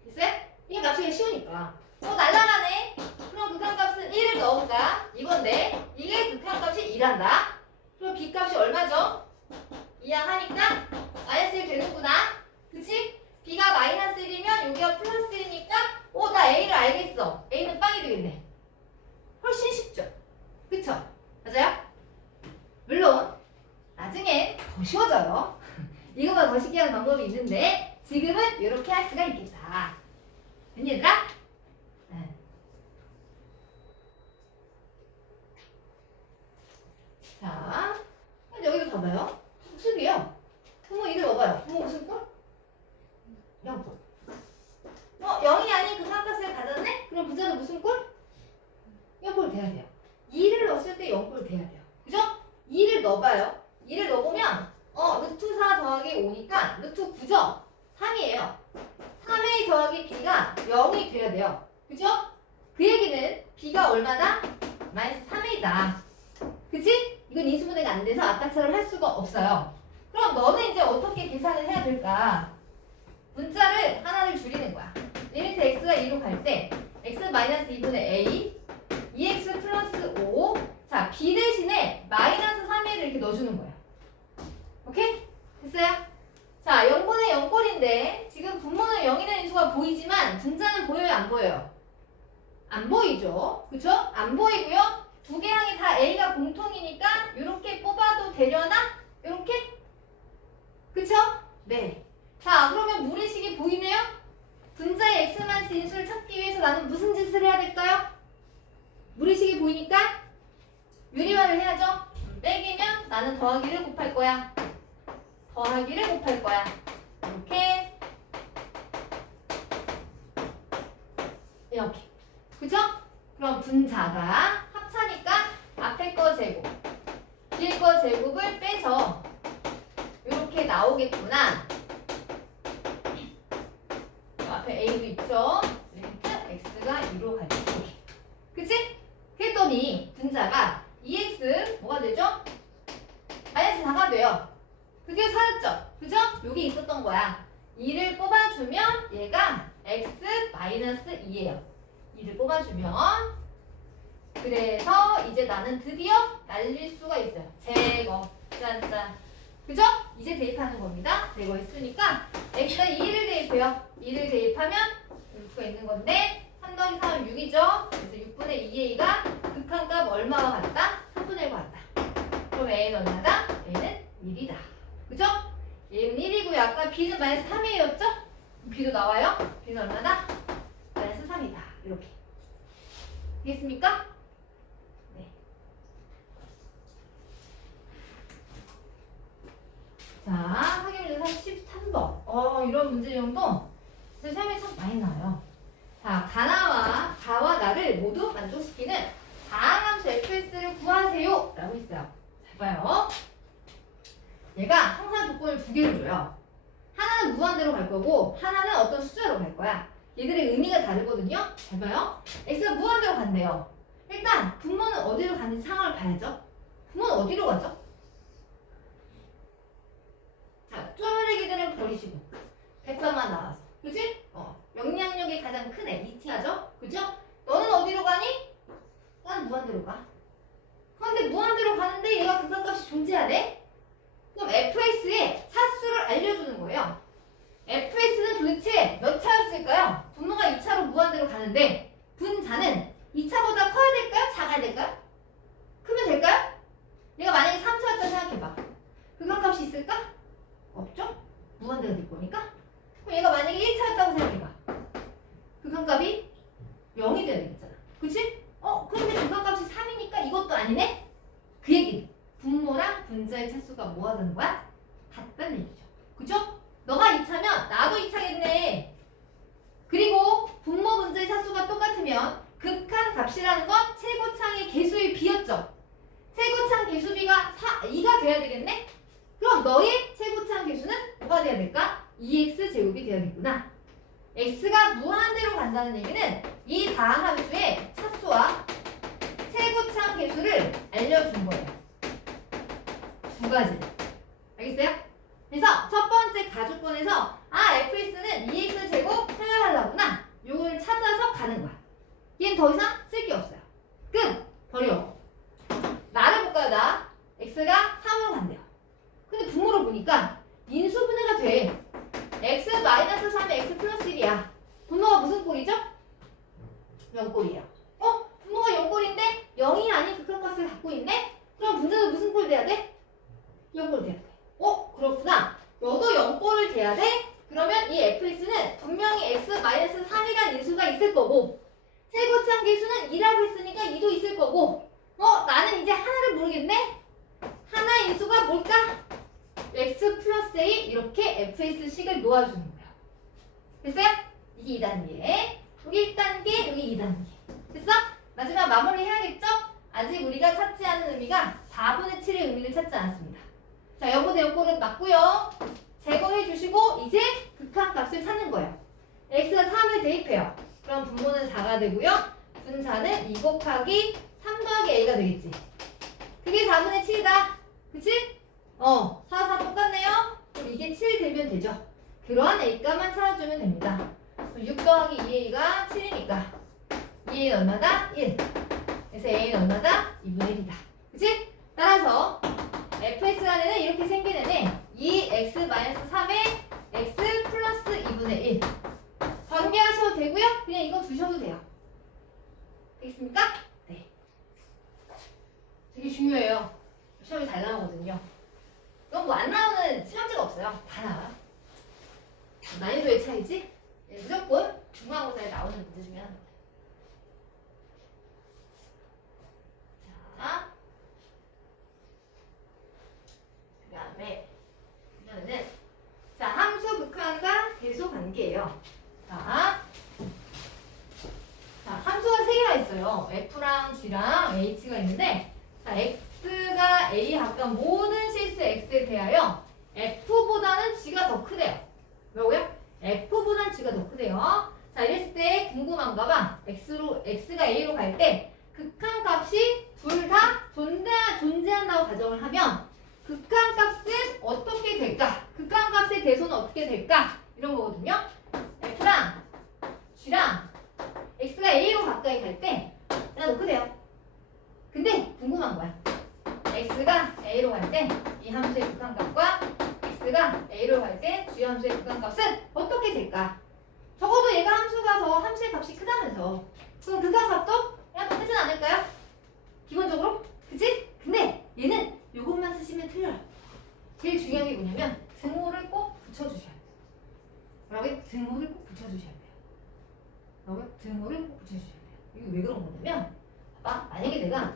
됐어요? 이게 맞추기 쉬우니까. 날라가네? 그럼 극한값은 1을 넣을까? 이건데 이게 극한값이 2란다. 그럼 b값이 얼마죠? 이항하니까 마이너스 1 되는구나. 그치? b가 마이너스 1이면 여기가 플러스 1이니까 나 a를 알겠어. a는 빵이 되겠네. 훨씬 쉽죠? 그쵸? 맞아요? 물론 나중에 더 쉬워져요. 이거보다 더 쉽게 하는 방법이 있는데 지금은 이렇게 할 수가 있겠다. 됐니 얘들아? 네. 자, 여기도 봐봐요. 수비요. 부모 이를 넣어봐요. 부모 무슨 꼴? 0꼴. 0이 아닌 극한값을 가졌네? 그럼 분자는 무슨 꼴? 0꼴 돼야 돼요. 2를 넣었을 때 0꼴 돼야 돼요. 그죠? 2를 넣어봐요. 2를 넣어보면 루트 4 더하기 5니까 루트 9죠? 3이에요. 3a 더하기 b가 0이 돼야 돼요. 그죠? 그 얘기는 b가 얼마다? 마이너스 3a다. 그치? 이건 인수분해가 안 돼서 아까처럼 할 수가 없어요. 그럼 너는 이제 어떻게 계산을 해야 될까? 문자를 하나를 줄이는 거야. 리미트 x가 2로 갈 때 x-2분의 a 2x 플러스 5 자, b 대신에 마이너스 3a를 이렇게 넣어주는 거야. 오케이? 됐어요? 자, 0분의 0꼴인데 지금 분모는 0이라는 인수가 보이지만 분자는 보여요? 안 보여요? 안 보이죠? 그쵸? 안 보이고요. 두 개 항이 다 a가 공통이니까 이렇게 뽑아도 되려나? 이렇게? 그쵸? 네. 자, 그러면 무리식이 보이네요? 분자의 x만스 인수를 찾기 위해서 나는 무슨 짓을 해야 될까요? 무리식이 보이니까 유리화를 해야죠? 빼기면 나는 더하기를 곱할 거야. 더하기를 곱할 거야. 이렇게. 이렇게. 그죠? 그럼 분자가 합차니까 앞에 거 제곱, 뒤에 거 제곱을 빼서 이렇게 나오겠구나. 앞에 a도 있죠? 리미트 x가 2로 갈 때. 그치? 그랬더니 분자가 2x 뭐가 되죠? 마이너스 4가 돼요. 그게 사였죠? 그죠? 여기 있었던 거야. 2를 뽑아주면 얘가 x-2예요. 2를 뽑아주면 그래서 이제 나는 드디어 날릴 수가 있어요. 제거. 짠짠. 그죠? 이제 대입하는 겁니다. 제거했으니까 x가 2를 대입해요. 2를 대입하면 루트가 있는 건데 3 더하기 3은 6이죠? 그래서 6분의 2a가 극한값 얼마와 같다? 3분의 1과 같다. 그럼 a는 얼마다? a는 1이다. 그죠? 얘는 1이고요. 아까 b는 마이너스 3a였죠? b도 나와요. b는 얼마다? 마이너스 3이다. 이렇게. 되겠습니까? 네. 자, 확인 문제 33번. 이런 문제 정도 진짜 시험에 참 많이 나와요. 자, 가와 나를 모두 만족시키는 다항함수 fs를 구하세요. 라고 했어요. 잘 봐요. 얘가 항상 조건을 두 개를 줘요. 하나는 무한대로 갈 거고 하나는 어떤 숫자로 갈 거야. 얘들의 의미가 다르거든요. 잘 봐요. x가 무한대로 간대요. 일단 분모는 어디로 가는지 상황을 봐야죠. 분모는 어디로 가죠? 자, 쪼르기들은 버리시고 100번만 나와서. 그치? 영향력이 가장 큰 애, 2차죠? 그죠? 너는 어디로 가니? 난 무한대로 가. 그런데 무한대로 가는데 얘가 극한값이 존재하네? 그럼 fx의 차수를 알려주는 거예요. fx는 도대체 몇 차였을까요? 분모가 2차로 무한대로 가는데 분자는 2차보다 커야 될까요? 작아야 될까요? 없죠? 무한대가 될 거니까. 그럼 얘가 만약에 1차였다고 생각해봐. 극한값이 0이 돼야 되겠잖아. 그치? 그런데 극한값이 3이니까 이것도 아니네? 그 얘기는 분모랑 분자의 차수가 뭐 하는 거야? 같다는 얘기죠. 그죠? 너가 2차면 나도 2차겠네. 그리고 분모 분자의 차수가 똑같으면 극한값이라는 건 최고창의 개수의 비였죠. 최고창 개수비가 2가 돼야 되겠네? 그럼 너의 최고창 개수는 뭐가 돼야 될까? 2x 제곱이 돼야겠구나. x가 무한대로 간다는 얘기는 이 다항함수의 차수와 최고창 개수를 알려준 거예요. 두 가지. 알겠어요? 그래서 첫 번째 가족권에서 fx는 2x 제곱 찾아야 하려구나. 요걸 찾아서 가는 거야. 얘는 더 이상 쓸 게 없어요. 끝! 버려. 나를 볼까요? 나. x가 3으로 간대요. 근데 분모로 보니까 인수분해가 돼. x 마이너스 3에 x 플러스 1이야. 분모가 무슨 꼴이죠? 0꼴이에요. 분모가 0꼴인데 0이 아닌 극한값을 갖고 있네? 그럼 분자도 무슨 꼴 돼야 돼? 0꼴 돼야 돼. 그렇구나. 너도 0꼴을 돼야 돼? 그러면 이 fx는 분명히 x 마이너스 3이라는 인수가 있을 거고 최고창 개수는 2라고 했으니까 2도 있을 거고 나는 이제 하나를 모르겠네? 하나 인수가 뭘까? x 플러스 a 이렇게 fx식을 놓아주는 거야. 됐어요? 이게 2단계, 여기 1단계, 여기 2단계. 됐어? 마지막 마무리 해야겠죠? 아직 우리가 찾지 않은 의미가 4분의 7의 의미를 찾지 않았습니다. 자, 0분의 0꼴은 맞고요. 제거해 주시고 이제 극한값을 찾는 거예요. x가 3을 대입해요. 그럼 분모는 4가 되고요. 분자는 2 곱하기 3 더하기 a가 되겠지. 그게 4분의 7이다. 그치? 4, 4 똑같네요. 그럼 이게 7 되면 되죠. 그러한 a값만 찾아주면 됩니다. 6 더하기 2a가 7이니까 2a는 얼마다? 1. 그래서 a는 얼마다? 2분의 1이다. 그치? 따라서 fx라는 애는 이렇게 생긴 애는 2x-3에 x 플러스 2분의 1. 전개하셔도 되고요. 그냥 이거 두셔도 돼요. 되겠습니까? 네. 되게 중요해요. 시험이 잘 나오거든요. 이건 뭐 안 나오는 시험지가 없어요. 다 나와요. 난이도의 차이지? 무조건 중간고사에 나오는 문제 중에 하나입니다. 자, 그 다음에 이번에는 함수 극한과 계수 관계예요. 자, 함수가 3개가 있어요. f랑 g랑 h가 있는데 x가 a에 가까운 모든 실수 x에 대하여 f보다는 g가 더 크대요. 뭐라고요? f보다는 g가 더 크대요. 자, 이랬을 때 궁금한가 봐. x가 a로 갈 때 극한값이 둘 다 존재한다고 가정을 하면 극한값은 어떻게 될까? 극한값의 대소는 어떻게 될까? 이런 거거든요. f랑 g랑 x가 a로 가까이 갈 때 놓고 돼요. 근데 궁금한 거야. x가 a로 갈 때 이 함수의 극한값과 x가 a로 갈 때 g 함수의 극한값은 어떻게 될까? 적어도 얘가 함수가 더 함수의 값이 크다면서 그럼 극한값도 약간 크진 않을까요? 기본적으로? 그치? 근데 얘는 요것만 쓰시면 틀려요. 제일 중요한 게 뭐냐면 등호를 꼭 붙여주셔야 돼요. 뭐라고요? 등호를 꼭 붙여주셔야 돼요. 뭐라고요? 등호를 꼭 붙여주셔야 돼요. 이게 왜 그런 거냐면 봐봐. 만약에 내가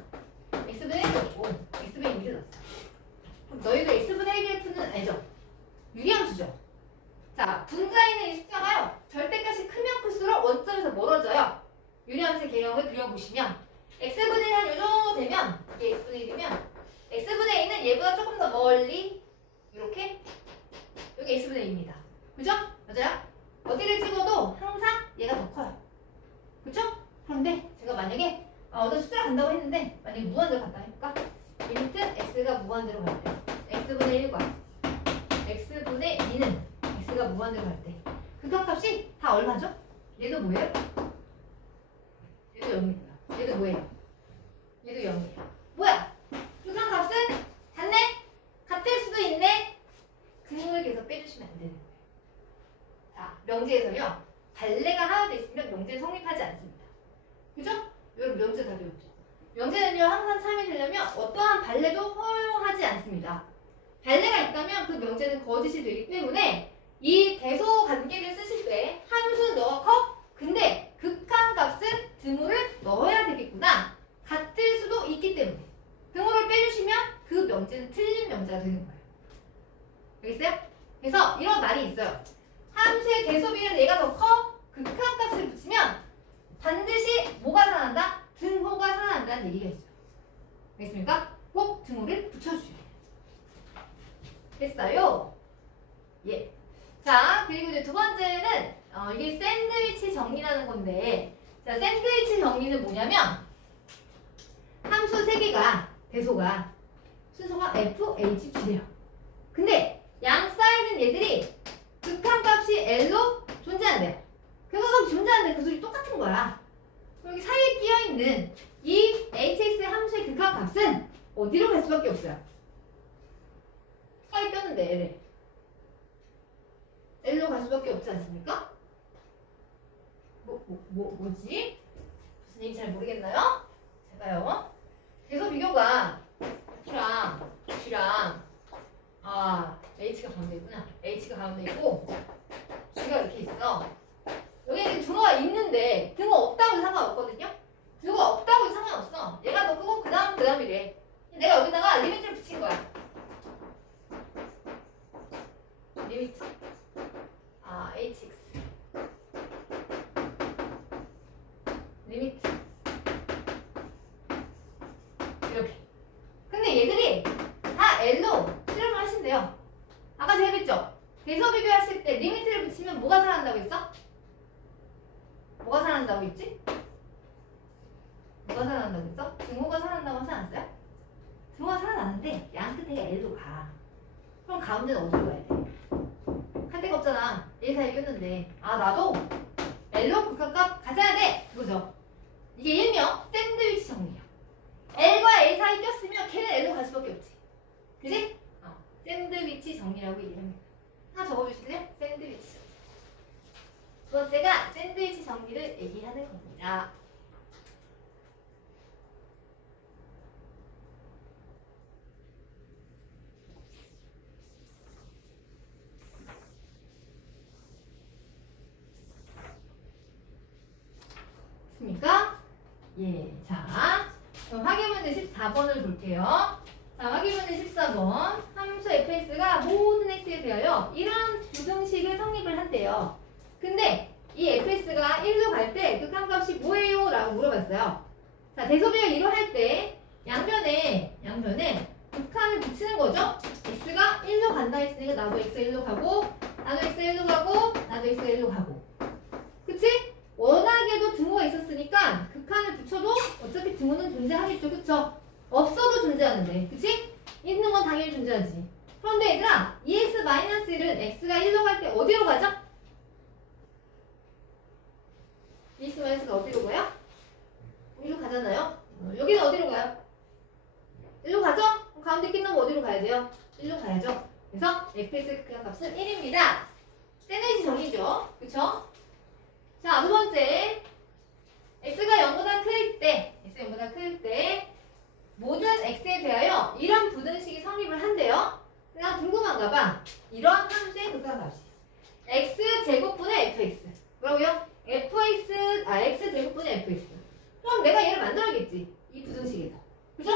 x분의 1이었고 x분의 1을 넣었어. 그럼 너희도 x분의 1을 푸는 알죠? 유리함수죠. 자, 분자에 있는 이 숫자가요. 절대값이 크면 클수록 원점에서 멀어져요. 유리함수의 개형을 그려보시면 x분의 1 한 요정도 되면 이게 x분의 1이면 x분의 2는 얘보다 조금 더 멀리 이렇게 여기 x분의 2입니다. 그죠? 맞아요? 어디를 찍어도 항상 얘가 더 커요. 그죠? 그런데 제가 만약에 어떤 숫자가 간다고 했는데 만약에 무한대로 간다 해볼까? 리미트 x가 무한대로 갈 때 x분의 1과 x분의 2는 x가 무한대로 갈 때 극한값이 다 얼마죠? 얘도 뭐예요? 얘도 0이고요. 얘도 뭐예요? 얘도 0이에요. 뭐야? 극한값은 같네? 같을 수도 있네? 등호를 계속 빼주시면 안 되는 거예요. 자, 명제에서요. 발레가 하나 더 있으면 명제는 성립하지 않습니다. 그죠? 여러분 명제 다 배웠죠? 명제는요 항상 참여되려면 어떠한 발레도 허용하지 않습니다. 발레가 있다면 그 명제는 거짓이 되기 때문에 이 대소 관계를 쓰실 때 함수는 너가 커? 근데 극한값은 등호를 넣어야 되겠구나. 같을 수도 있기 때문에 등호를 빼주시면 그 명제는 틀린 명제가 되는 거예요. 알겠어요? 그래서 이런 말이 있어요. 함수의 대소비를 얘가 더 커? 극한값을 붙이면 반드시 뭐가 살아난다? 등호가 살아난다는 얘기가 있어요. 알겠습니까? 꼭 등호를 붙여주셔야 돼요. 됐어요? 예. 자, 그리고 이제 두 번째는 이게 샌드위치 정리라는 건데, 자, 샌드위치 정리는 뭐냐면 함수 3개가 대소가 순서가 f, h, g래요. 근데 양 사이는 얘들이 극한값이 L로 존재한대요. 극한값이 존재하는데 그 소리 똑같은 거야. 여기 사이에 끼어있는 이 hx 함수의 극한값은 어디로 갈 수밖에 없어요? 사이에 꼈는데 L로 갈 수밖에 없지 않습니까? 뭐지? 무슨 얘기인지 잘 모르겠나요? 제가요. 대소 비교가 G랑 H가 가운데 있구나. H가 가운데 있고 G가 이렇게 있어. 여기는 등호가 있는데 등호 없다고 상관없거든요. 등호가 없다고 상관없어. 얘가 더 크고 그 다음이래. 내가 여기다가 리미트를 붙인 거야. 리미트 hx 리미트 이렇게. 근데 얘들이 다 L로 실험을 하신대요. 아까 제가 했죠? 대소 비교하실 때 리미트를 붙이면 뭐가 살아난다고 했어? 뭐가 살아난다고 했지? 뭐가 살아난다고 했어? 등호가 살아난다고 하지 않았어요? 등호가 살아나는데 양 끝에가 L로 가. 그럼 가운데는 어디로 가야 돼? 할 데가 없잖아. A 사이에 꼈는데 나도 L로 극한값 가져야 돼! 그거죠? 이게 일명 샌드위치 정리야. L과 A 사이 꼈으면 걔는 L로 갈 수밖에 없지. 그지? 샌드위치 정리라고 얘기합니다. 하나 적어주실래요? 샌드위치. 두 번째가 샌드위치 정리를 얘기하는 겁니다. 됐습니까? 예, 자, 그럼 확인문제 14번을 볼게요. 자, 확인문제 14번. 함수 fx가 모든 x에 대하여 이런 부등식을 성립을 한대요. 근데 이 fx가 1로 갈 때 극한값이 뭐예요? 라고 물어봤어요. 자, 대소비를 1로 할 때 양변에 극한을 붙이는 거죠. x가 1로 간다 했으니까 나도 x 1로 가고 나도 x 1로 가고 나도 x 1로 가고. 그치? 워낙에도 등호가 있었으니까 극한을 붙여도 어차피 등호는 존재하겠죠. 그쵸? 없어도 존재하는데. 그치? 있는 건 당연히 존재하지. 그런데 얘들아 2x-1은 x가 1로 갈 때 어디로 가죠? 2x-가 어디로 가요? 1로 가잖아요. 여기는 어디로 가요? 1로 가죠? 그럼 가운데 낀 놈은 어디로 가야 돼요? 1로 가야죠. 그래서 fx의 극한값은 1입니다. 샌드위치 정리죠. 그쵸? 자, 두 번째. x가 0보다 클 때 모든 x에 대하여 이런 부등식이 성립을 한대요. 그냥 궁금한가 봐. 이런 함수의 극한값이 x제곱분의 fx. 뭐라고요? x제곱분의 fx. 그럼 내가 얘를 만들어야겠지. 이 부등식에서. 그죠?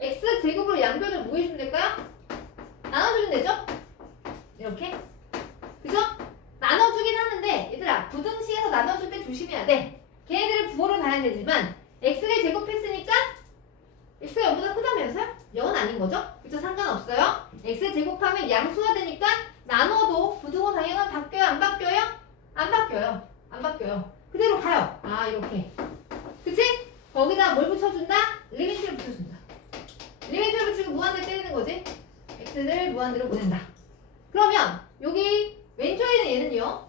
x제곱으로 양변을 뭐 해주면 될까요? 나눠주면 되죠? 이렇게. 그죠? 나눠주긴 하는데 얘들아 부등식에서 나눠줄 때 조심해야 돼. 걔네들은 부호를 봐야 되지만 x를 제곱했으니까 x가 0보다 크다면서요? 0은 아닌 거죠? 그쵸? 상관없어요. x 제곱하면 양수가 되니까 나눠도 부등호 방향은 바뀌어요? 안 바뀌어요? 안 바뀌어요. 안 바뀌어요. 그대로 가요. 이렇게. 그치? 거기다 뭘 붙여준다? 리미트를 붙여준다. 리미트를 붙이고 무한대 때리는 거지? x를 무한대로 보낸다. 그러면 여기 왼쪽에 있는 얘는요.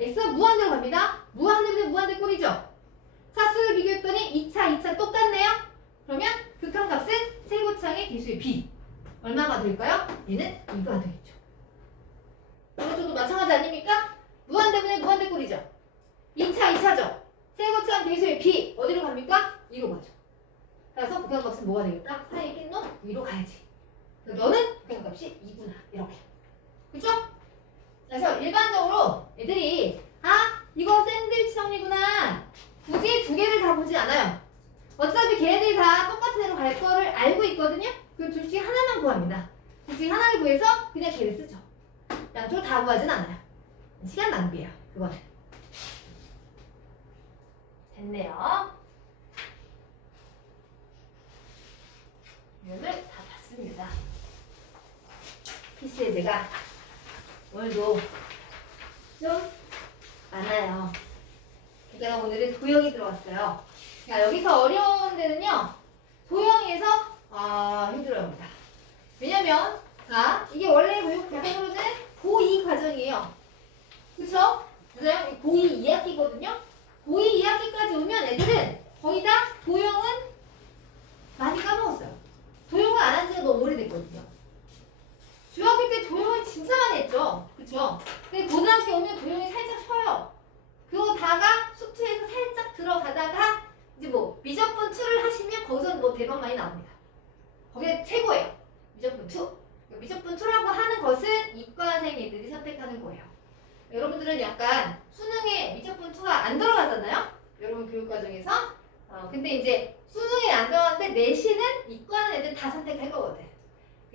x가 무한대로 갑니다. 무한대면 무한대 꼴이죠. 차수를 비교했더니 2차 똑같네요. 그러면 극한값은 세고창의 개수의 b. 얼마가 될까요? 얘는 2가 되겠죠. 오른쪽도 마찬가지 아닙니까? 무한대분의 무한대 꼴이죠. 2차죠. 세고창 개수의 b. 어디로 갑니까? 2로 가죠. 그래서 극한값은 뭐가 되겠다? 사이에 낀 놈 2로 가야지. 너는 극한값이 2분 그쵸? 그래서 일반적으로 애들이 이거 샌드위치 정리구나 굳이 두 개를 다 보지 않아요. 어차피 걔네들이 다 똑같은 애로 갈 거를 알고 있거든요. 그럼 둘 중에 하나만 구합니다. 둘 중에 하나를 구해서 그냥 걔를 쓰죠. 양쪽을 다 구하진 않아요. 시간 낭비예요. 그거는. 됐네요. 이름을 다 봤습니다. PC에 제가 오늘도 좀 많아요. 제가 오늘은 도형이 들어왔어요. 자, 여기서 어려운 데는요. 도형에서 힘들어합니다. 왜냐면 이게 원래 교육으로는 고2 과정이에요. 그쵸? 맞아요? 고2 2학기거든요. 고2 2학기까지 오면 애들은 거의 다 도형은 많이 까먹었어요. 도형을 안 한 지가 너무 오래됐거든요. 중학교 때 도형을 진짜 많이 했죠. 그쵸? 근데 고등학교 오면 도형이 살짝 쉬어요. 그거 다가 수투에서 살짝 들어가다가 이제 뭐 미적분 2를 하시면 거기서 뭐 대박 많이 나옵니다. 거기가 최고예요. 미적분 2. 미적분 2라고 하는 것은 이과생 애들이 선택하는 거예요. 여러분들은 약간 수능에 미적분 2가 안 들어가잖아요. 여러분 교육과정에서. 근데 이제 수능에 안 들어갔는데 내신은 이과는 애들 다 선택할 거거든.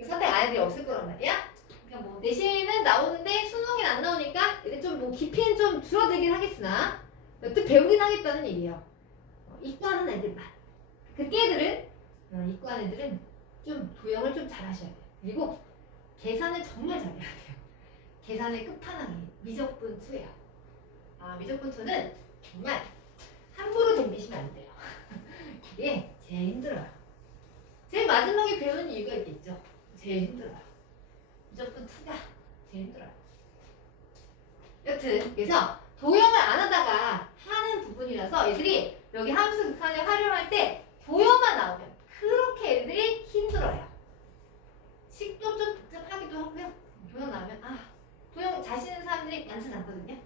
선택 안 애들이 없을 거란 말이야. 그러니까 뭐 내신은 나오는데 수능에 안 나오니까 애들 좀 뭐 깊이는 좀 줄어들긴 하겠으나 또 배우긴 하겠다는 얘기예요. 이과는 애들만. 그때 애들은 이과 애들은 좀 도형을 좀 잘하셔야 돼요. 그리고 계산을 정말 잘해야 돼요. 계산의 끝판왕이 미적분 2예요. 미적분 2는 정말 함부로 덤비시면 안 돼요. 이게 제일 힘들어요. 제일 마지막에 배우는 이유가 있겠죠. 제일 힘들어요. 미적분 2가 제일 힘들어요. 여튼 그래서 도형을 안 하다가 하는 부분이라서 애들이 여기 함수 극한을 활용할 때 도형만 나오면 그렇게 애들이 힘들어요. 식도 좀 복잡하기도 하고요. 도형 나오면 도형 잘 쓰는 사람들이 많진 않거든요.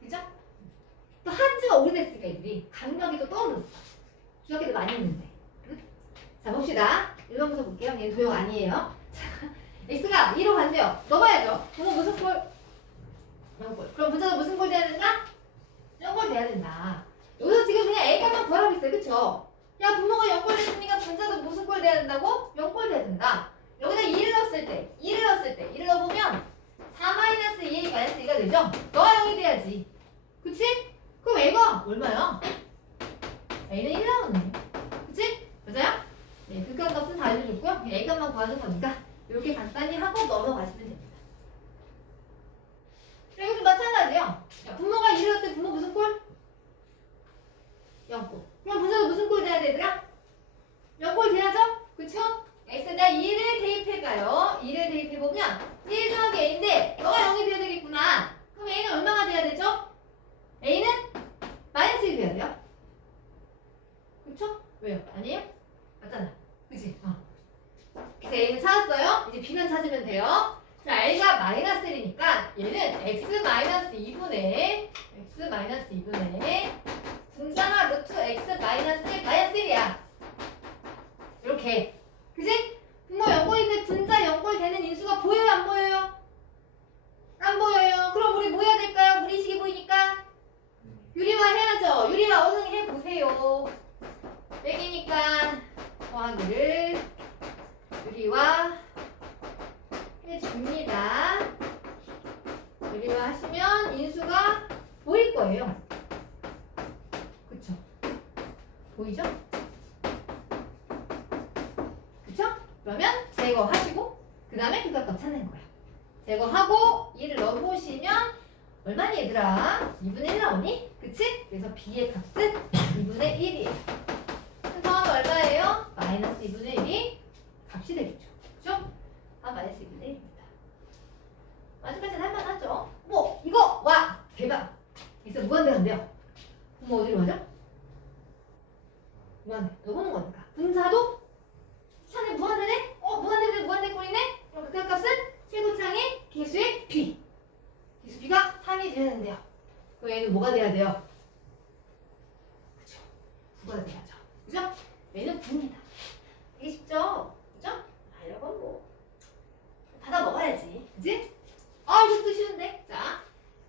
그죠? 또 한지가 오래됐으니까 애들이 강력이 또 떠오르었어. 중학교 때 많이 했는데. 응? 자 봅시다. 1번부터 볼게요. 얘는 도형 아니에요. 자, x가 2로 간대요. 넣어봐야죠. 부모 무슨 꼴? 0꼴. 그럼 문제가 무슨 꼴 돼야 된다? 0꼴 돼야 된다. 여기서 지금 그냥 A값만 구하라고 했어요. 그쵸? 야 부모가 0꼴 됐으니까 분자도 무슨 꼴 돼야 된다고? 0꼴 돼야 된다. 여기다 2를 넣었을 때 2를 넣어보면 4-2A 마이너스 2가 되죠? 너가 0이 돼야지. 그치? 그럼 A가 얼마야? A는 1 나오네. 그치? 맞아요? 네, 극한값은 다 알려줬고요. A값만 구하는 거니까 이렇게 간단히 하고 넘어가시면 됩니다. 이것도 마찬가지예요. 야, 부모가 2를 넣을 때 부모 무슨 꼴? 0꼴. 그럼 분자도 무슨 꼴 돼야 되더라? 0꼴 돼야죠? 그쵸? x에다 2를 대입해봐요. 2를 대입해보면 1 더하기 a인데 너가 0이 돼야 되겠구나. 그럼 a는 얼마가 돼야 되죠? a는 마이너스 1이 돼야 돼요. 그쵸? 왜요? 아니에요? 맞잖아. 그치? 그래서 a는 찾았어요. 이제 b만 찾으면 돼요. 자, a가 마이너스 1이니까 얘는 x-2분의 분자가 루트 x 마이너스 1이야. 이렇게. 그지? 부모 0꼴인데 분자 0꼴 되는 인수가 보여요? 안 보여요? 안 보여요. 그럼 우리 뭐 해야 될까요? 무리식이 보이니까 유리화 해야죠. 유리화 얼른 해보세요. 빼기니까 더하기를 유리화 해줍니다. 유리화 하시면 인수가 보일 거예요. 그쵸? 보이죠? 그쵸? 그러면 제거하시고 그 다음에 극한값 찾는 거야. 제거하고 2를 넣어보시면 얼마니 얘들아? 2분의 1 나오니? 그치? 그래서 b의 값은 2분의 1이에요. 그래서 얼마예요? 마이너스 2분의 1이 값이 되겠죠. 그쵸? 마이너스 2분의 1입니다. 아직까지는 할만하죠? 뭐 이거 와! 대박! 그래서 무한대 간대요. 그럼 어디로 가죠? 무한대. 넣어보는 거니까. 분자도 수창에 무한대네? 무한대 무한대 꼴이네? 그럼 극한값은 최고창의 개수의 b. 개수 b가 3이 돼야 되는데요. 그럼 얘는 뭐가 돼야 돼요? 그쵸? 9가 돼야죠. 그죠? 얘는 9입니다. 이게 쉽죠? 그죠? 이런 건 뭐 받아 먹어야지. 그지? 이거부터 쉬운데? 자,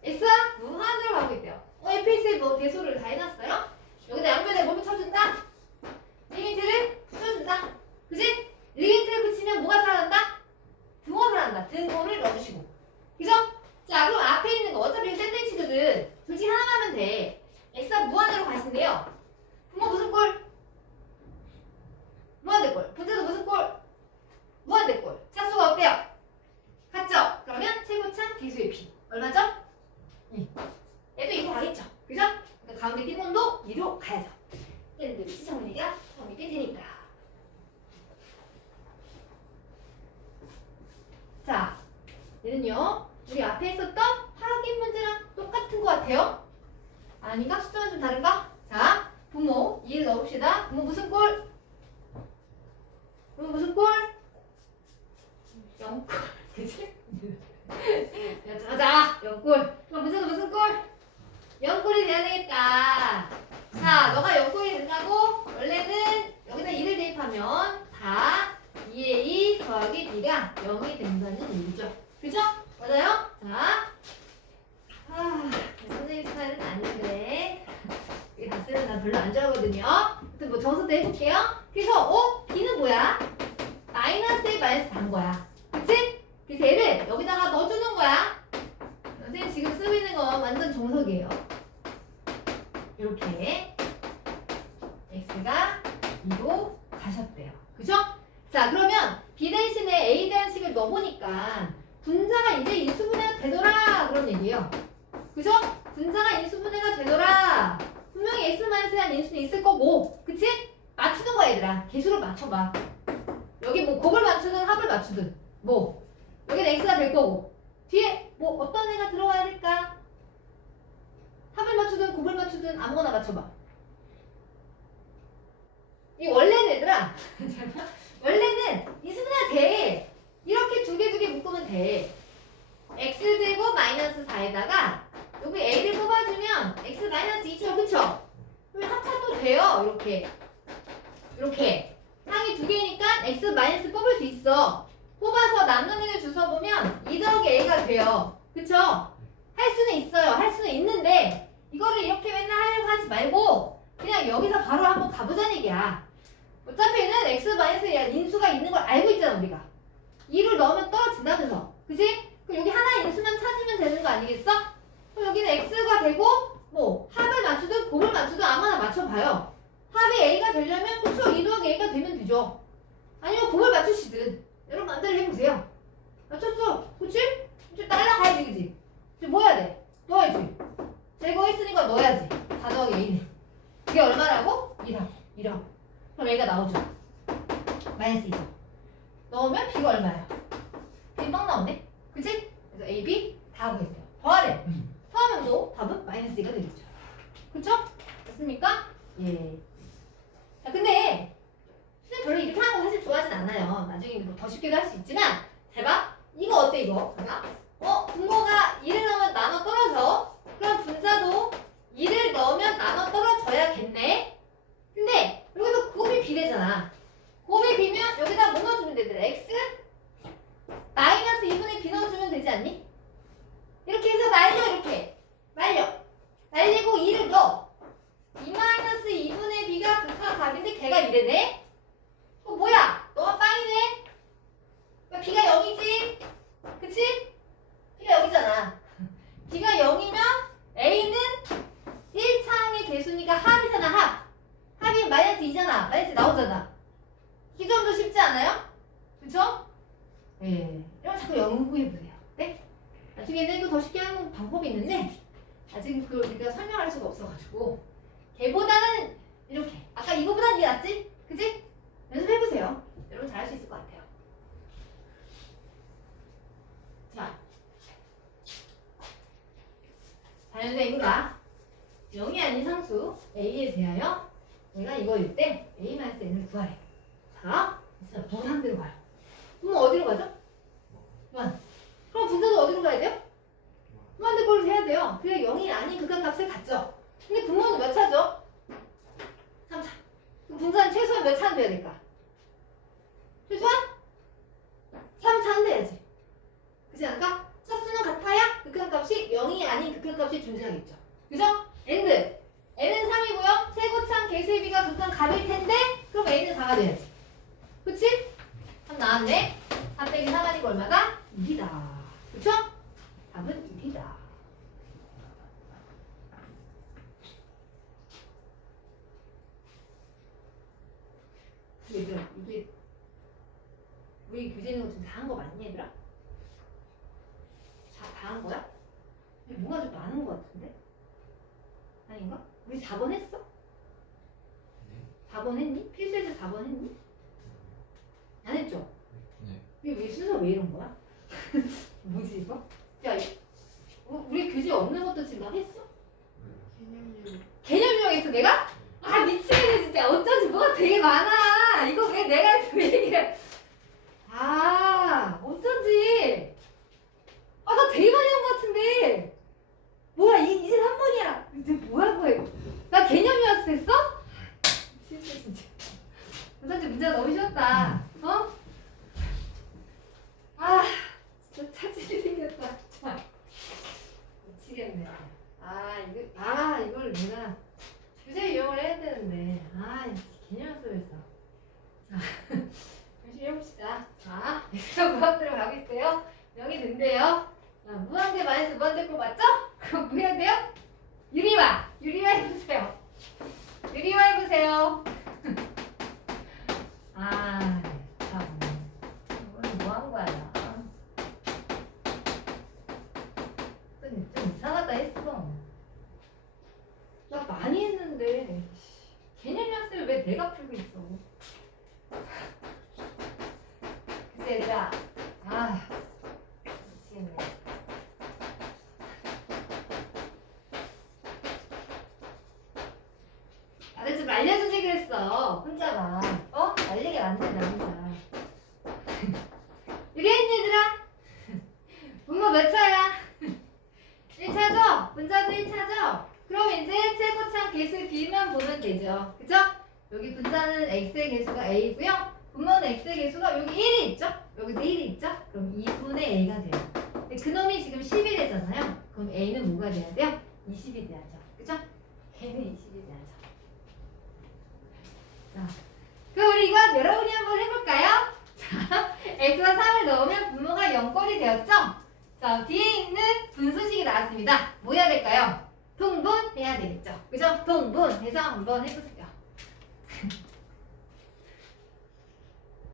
x가 무한으로 가고 있대요. fx에 뭐 대소를 다 해놨어요? 여기다 양변에 뭘 붙여준다? 리미트를 붙여준다. 그지? 리미트를 붙이면 뭐가 살아난다? 등호가 살아난다. 등호를 넣어주시고. 그죠? 자, 그럼 앞에 있는 거 어차피 샌드위치거든. 둘 중에 하나 하면 돼. x가 무한으로 가신대요. 분모 무슨 꼴? 무한대꼴. 분자도 무슨 꼴? 무한대꼴. 짝수가 어때요? 같죠? 그러면 최고참 비수의 p 얼마죠? 2. 얘도 2로 가겠죠? 그죠? 그러니까 가운데 낀 놈도 2로 가야죠. 샌드위치 정리가 처음이 깨지니까. 자, 얘는요 우리 앞에 있었던 확인 문제랑 똑같은 것 같아요. 아닌가? 숫자가 좀 다른가? 자, 분모 2를 넣읍시다. 분모 무슨 꼴? 분모 무슨 꼴? 0꼴. 그치? 자, 0꼴. 그럼 문제는 무슨 꼴? 0꼴이 돼야 되겠다. 자, 너가 0꼴이 된다고 원래는 여기다 2를 대입하면 다 2에 2 더하기 b가 0이 된다는 얘기죠. 그죠? 맞아요? 자, 선생님 스타일은 아닌데 이게 다 쓰면 난 별로 안 좋아하거든요. 아무튼 뭐 정석도 해볼게요. 그래서 b는 뭐야? 마이너스에 마이너스 단 거야. 그치? 그래서 얘를 여기다가 넣어주는 거야. 선생님 지금 쓰고 있는 거 완전 정석이에요. 이렇게 x가 2로 가셨대요. 그죠? 자, 그러면 b 대신에 a 대한식을 넣어보니까 분자가 이제 인수분해가 되더라 그런 얘기예요. 그죠? 분자가 인수분해가 되더라. 분명히 x-에 대한 인수는 있을 거고, 그치? 맞추는 거야 얘들아. 개수를 맞춰봐. 여기 뭐 곱을 맞추든 합을 맞추든 뭐 여기는 x가 될 거고 뒤에 뭐 어떤 애가 들어와야 될까? 합을 맞추든 곱을 맞추든 아무거나 맞춰봐. 이 원래는 얘들아 원래는 인수분해가 돼. 이렇게 두 개 묶으면 돼. x제곱 마이너스 4에다가 여기 a를 뽑아주면 x 마이너스 2죠. 그쵸? 그러면 합차도 돼요. 이렇게 항이 두 개니까 x 마이너스 뽑을 수 있어. 뽑아서 남는 애를 주워보면 2 더하기 a가 돼요. 그쵸? 할 수는 있어요. 할 수는 있는데 이거를 이렇게 맨날 하려고 하지 말고 그냥 여기서 바로 한번 가보자는 얘기야. 어차피는 x 마이너스에 대한 인수가 있는 걸 알고 있잖아 우리가. 2를 넣으면 떨어진다면서. 그치? 그럼 여기 하나의 인수만 찾으면 되는 거 아니겠어? 그럼 여기는 x가 되고 뭐 합을 맞추든 곱을 맞추든 아무나 맞춰봐요. 합이 a가 되려면 그쵸? 2 더하기 a가 되면 되죠. 아니면 곱을 맞추시든 여러분 마음대로 해보세요. 맞췄어. 그치? 이제 따라가야지. 그치? 이제 뭐 해야 돼? 넣어야지. 제거했으니까 넣어야지. 4 더하기 a는 그게 얼마라고? 1하고 그럼 a가 나오죠. 마이너스 2죠. 넣으면 b가 얼마야? b는 뻥 나오네. 그치? 그래서 a, b 다 하고 있어요. 더하래. 더하면 뭐? 답은 마이너스 2가 되겠죠. 그쵸? 됐습니까? 예. 자, 근데 선생님 별로 이렇게 하는 거 사실 좋아하진 않아요. 나중에 뭐 더 쉽게도 할 수 있지만 잘 봐. 이거 어때 이거? 봐봐. 분모가 2를 넣으면 나눠 떨어져. 그럼 분자도 2를 넣으면 나눠 떨어져야겠네. 근데 여기서 곱이 b되잖아. 곱이 b면 여기다 뭐 넣어주면 되더라? x 마이너스 2분의 b 넣어주면 되지 않니? 이렇게 해서 날려. 이렇게 날리고 2를 넣어. 2 마이너스 2분의 b가 극한값인데 걔가 이래네? 뭐야? 너가 빵이네? b가 0이지? 그치? b가 0이잖아. b가 0이면 a는 1차항의 개수니까 합이잖아. 합이 마이너스 2잖아. 마이너스 나오잖아. 이 정도 쉽지 않아요? 그쵸? 네. 이런 거 자꾸 연구해보세요. 네? 나중에는 이거 더 쉽게 하는 방법이 있는데 아직 그걸 우리가 설명할 수가 없어가지고 걔보다는 이렇게 아까 이거보다는 이게 낫지? 그치? 연습해보세요. 여러분 잘할 수 있을 것 같아요. 자, 자연수행과 0이 아닌 상수 a에 대하여 내가 이거일 때 a-n을 구하래. 자, 있어요. 무한대로 가요. 그럼 어디로 가죠? 무한. 그럼 분자도 어디로 가야 돼요? 무한대꼴로 해야 돼요. 그래 0이 아닌 극한값을 갖죠. 근데 분모는 몇 차죠? 3차. 그럼 분자는 최소한 몇 차는 돼야 될까? 최소한 3차는 돼야지. 그렇지 않을까? 차수는 같아요? 값이 존재하겠죠. 그죠? and n은 3이고요. 최고창 개수의 비가 극한 갑일 텐데 그럼 a는 4가 돼야지. 그치? 3 나왔네. 3 빼기 4가니까 얼마다? 2이다. 그쵸? 답은 2이다. 얘들아, 이게 우리 교재 있는 거 지금 다 한 거 맞니 얘들아? 다 한 거야? 뭔가 좀 많은 거 같은데? 아닌가? 우리 4번 했어? 4번 했니? 필수에서 4번 했니? 안 했죠? 네. 이게 왜 순서 왜 이런 거야? 뭐지 이거? 야, 우리 교재 없는 것도 지금 막 했어? 개념유형 했어 내가? 아 미치겠네 진짜. 어쩐지 뭐가 되게 많아. 이거 왜 내가 왜 얘기해? 아 어쩐지. 아 나 되게 많이 한 거 같은데. 뭐야 이제 3번이야. 이제 뭐야 뭐야. 나 개념유형 했어? 진짜. 어쩐지 문제가 너무 쉬웠다. 어? 아 진짜 차질이 생겼다. 자, 미치겠네. 이걸 내가 주제 이용을 해야 되는데 개념 쓰면서 자 열심히 해봅시다. 자 엑스가 무한대로 가고 있어요. 0이 된대요. 자 무한대 마이너스 무한대 거 맞죠? 그럼 뭐 해야 돼요? 유리화 해보세요. 유리화 해보세요. 참 오늘 뭐 한 거야? 좀 이상하다 했어. 나 많이 했는데 개념 연습을 왜 내가 풀고 있어? 그치 얘들아. 미치겠네. 나를 좀 알려주지 그랬어. 혼자만. 알리게 안 된다 혼자. 우리 했니 얘들아? 분모 몇 차야? 1차죠? 분자도 1차죠? 그럼 이제 최고창 개수 비만 보면 되죠. 그죠? 여기 분자는 x의 개수가 a고요. 분모는 x의 개수가 여기 1이 있죠? 여기도 1이 있죠? 그럼 2분의 a가 돼요. 근데 그놈이 지금 10이 되잖아요. 그럼 a는 뭐가 돼야 돼요? 20이 돼야죠. 그죠? a는 20이 돼야죠. 자, 그럼 우리 이거 여러분이 한번 해볼까요? 자, x가 3을 넣으면 분모가 0꼴이 되었죠? 자, 뒤에 있는 분수식이 나왔습니다. 뭐 해야 될까요? 통분해야 되겠죠. 그죠? 통분해서 한번 해보세요.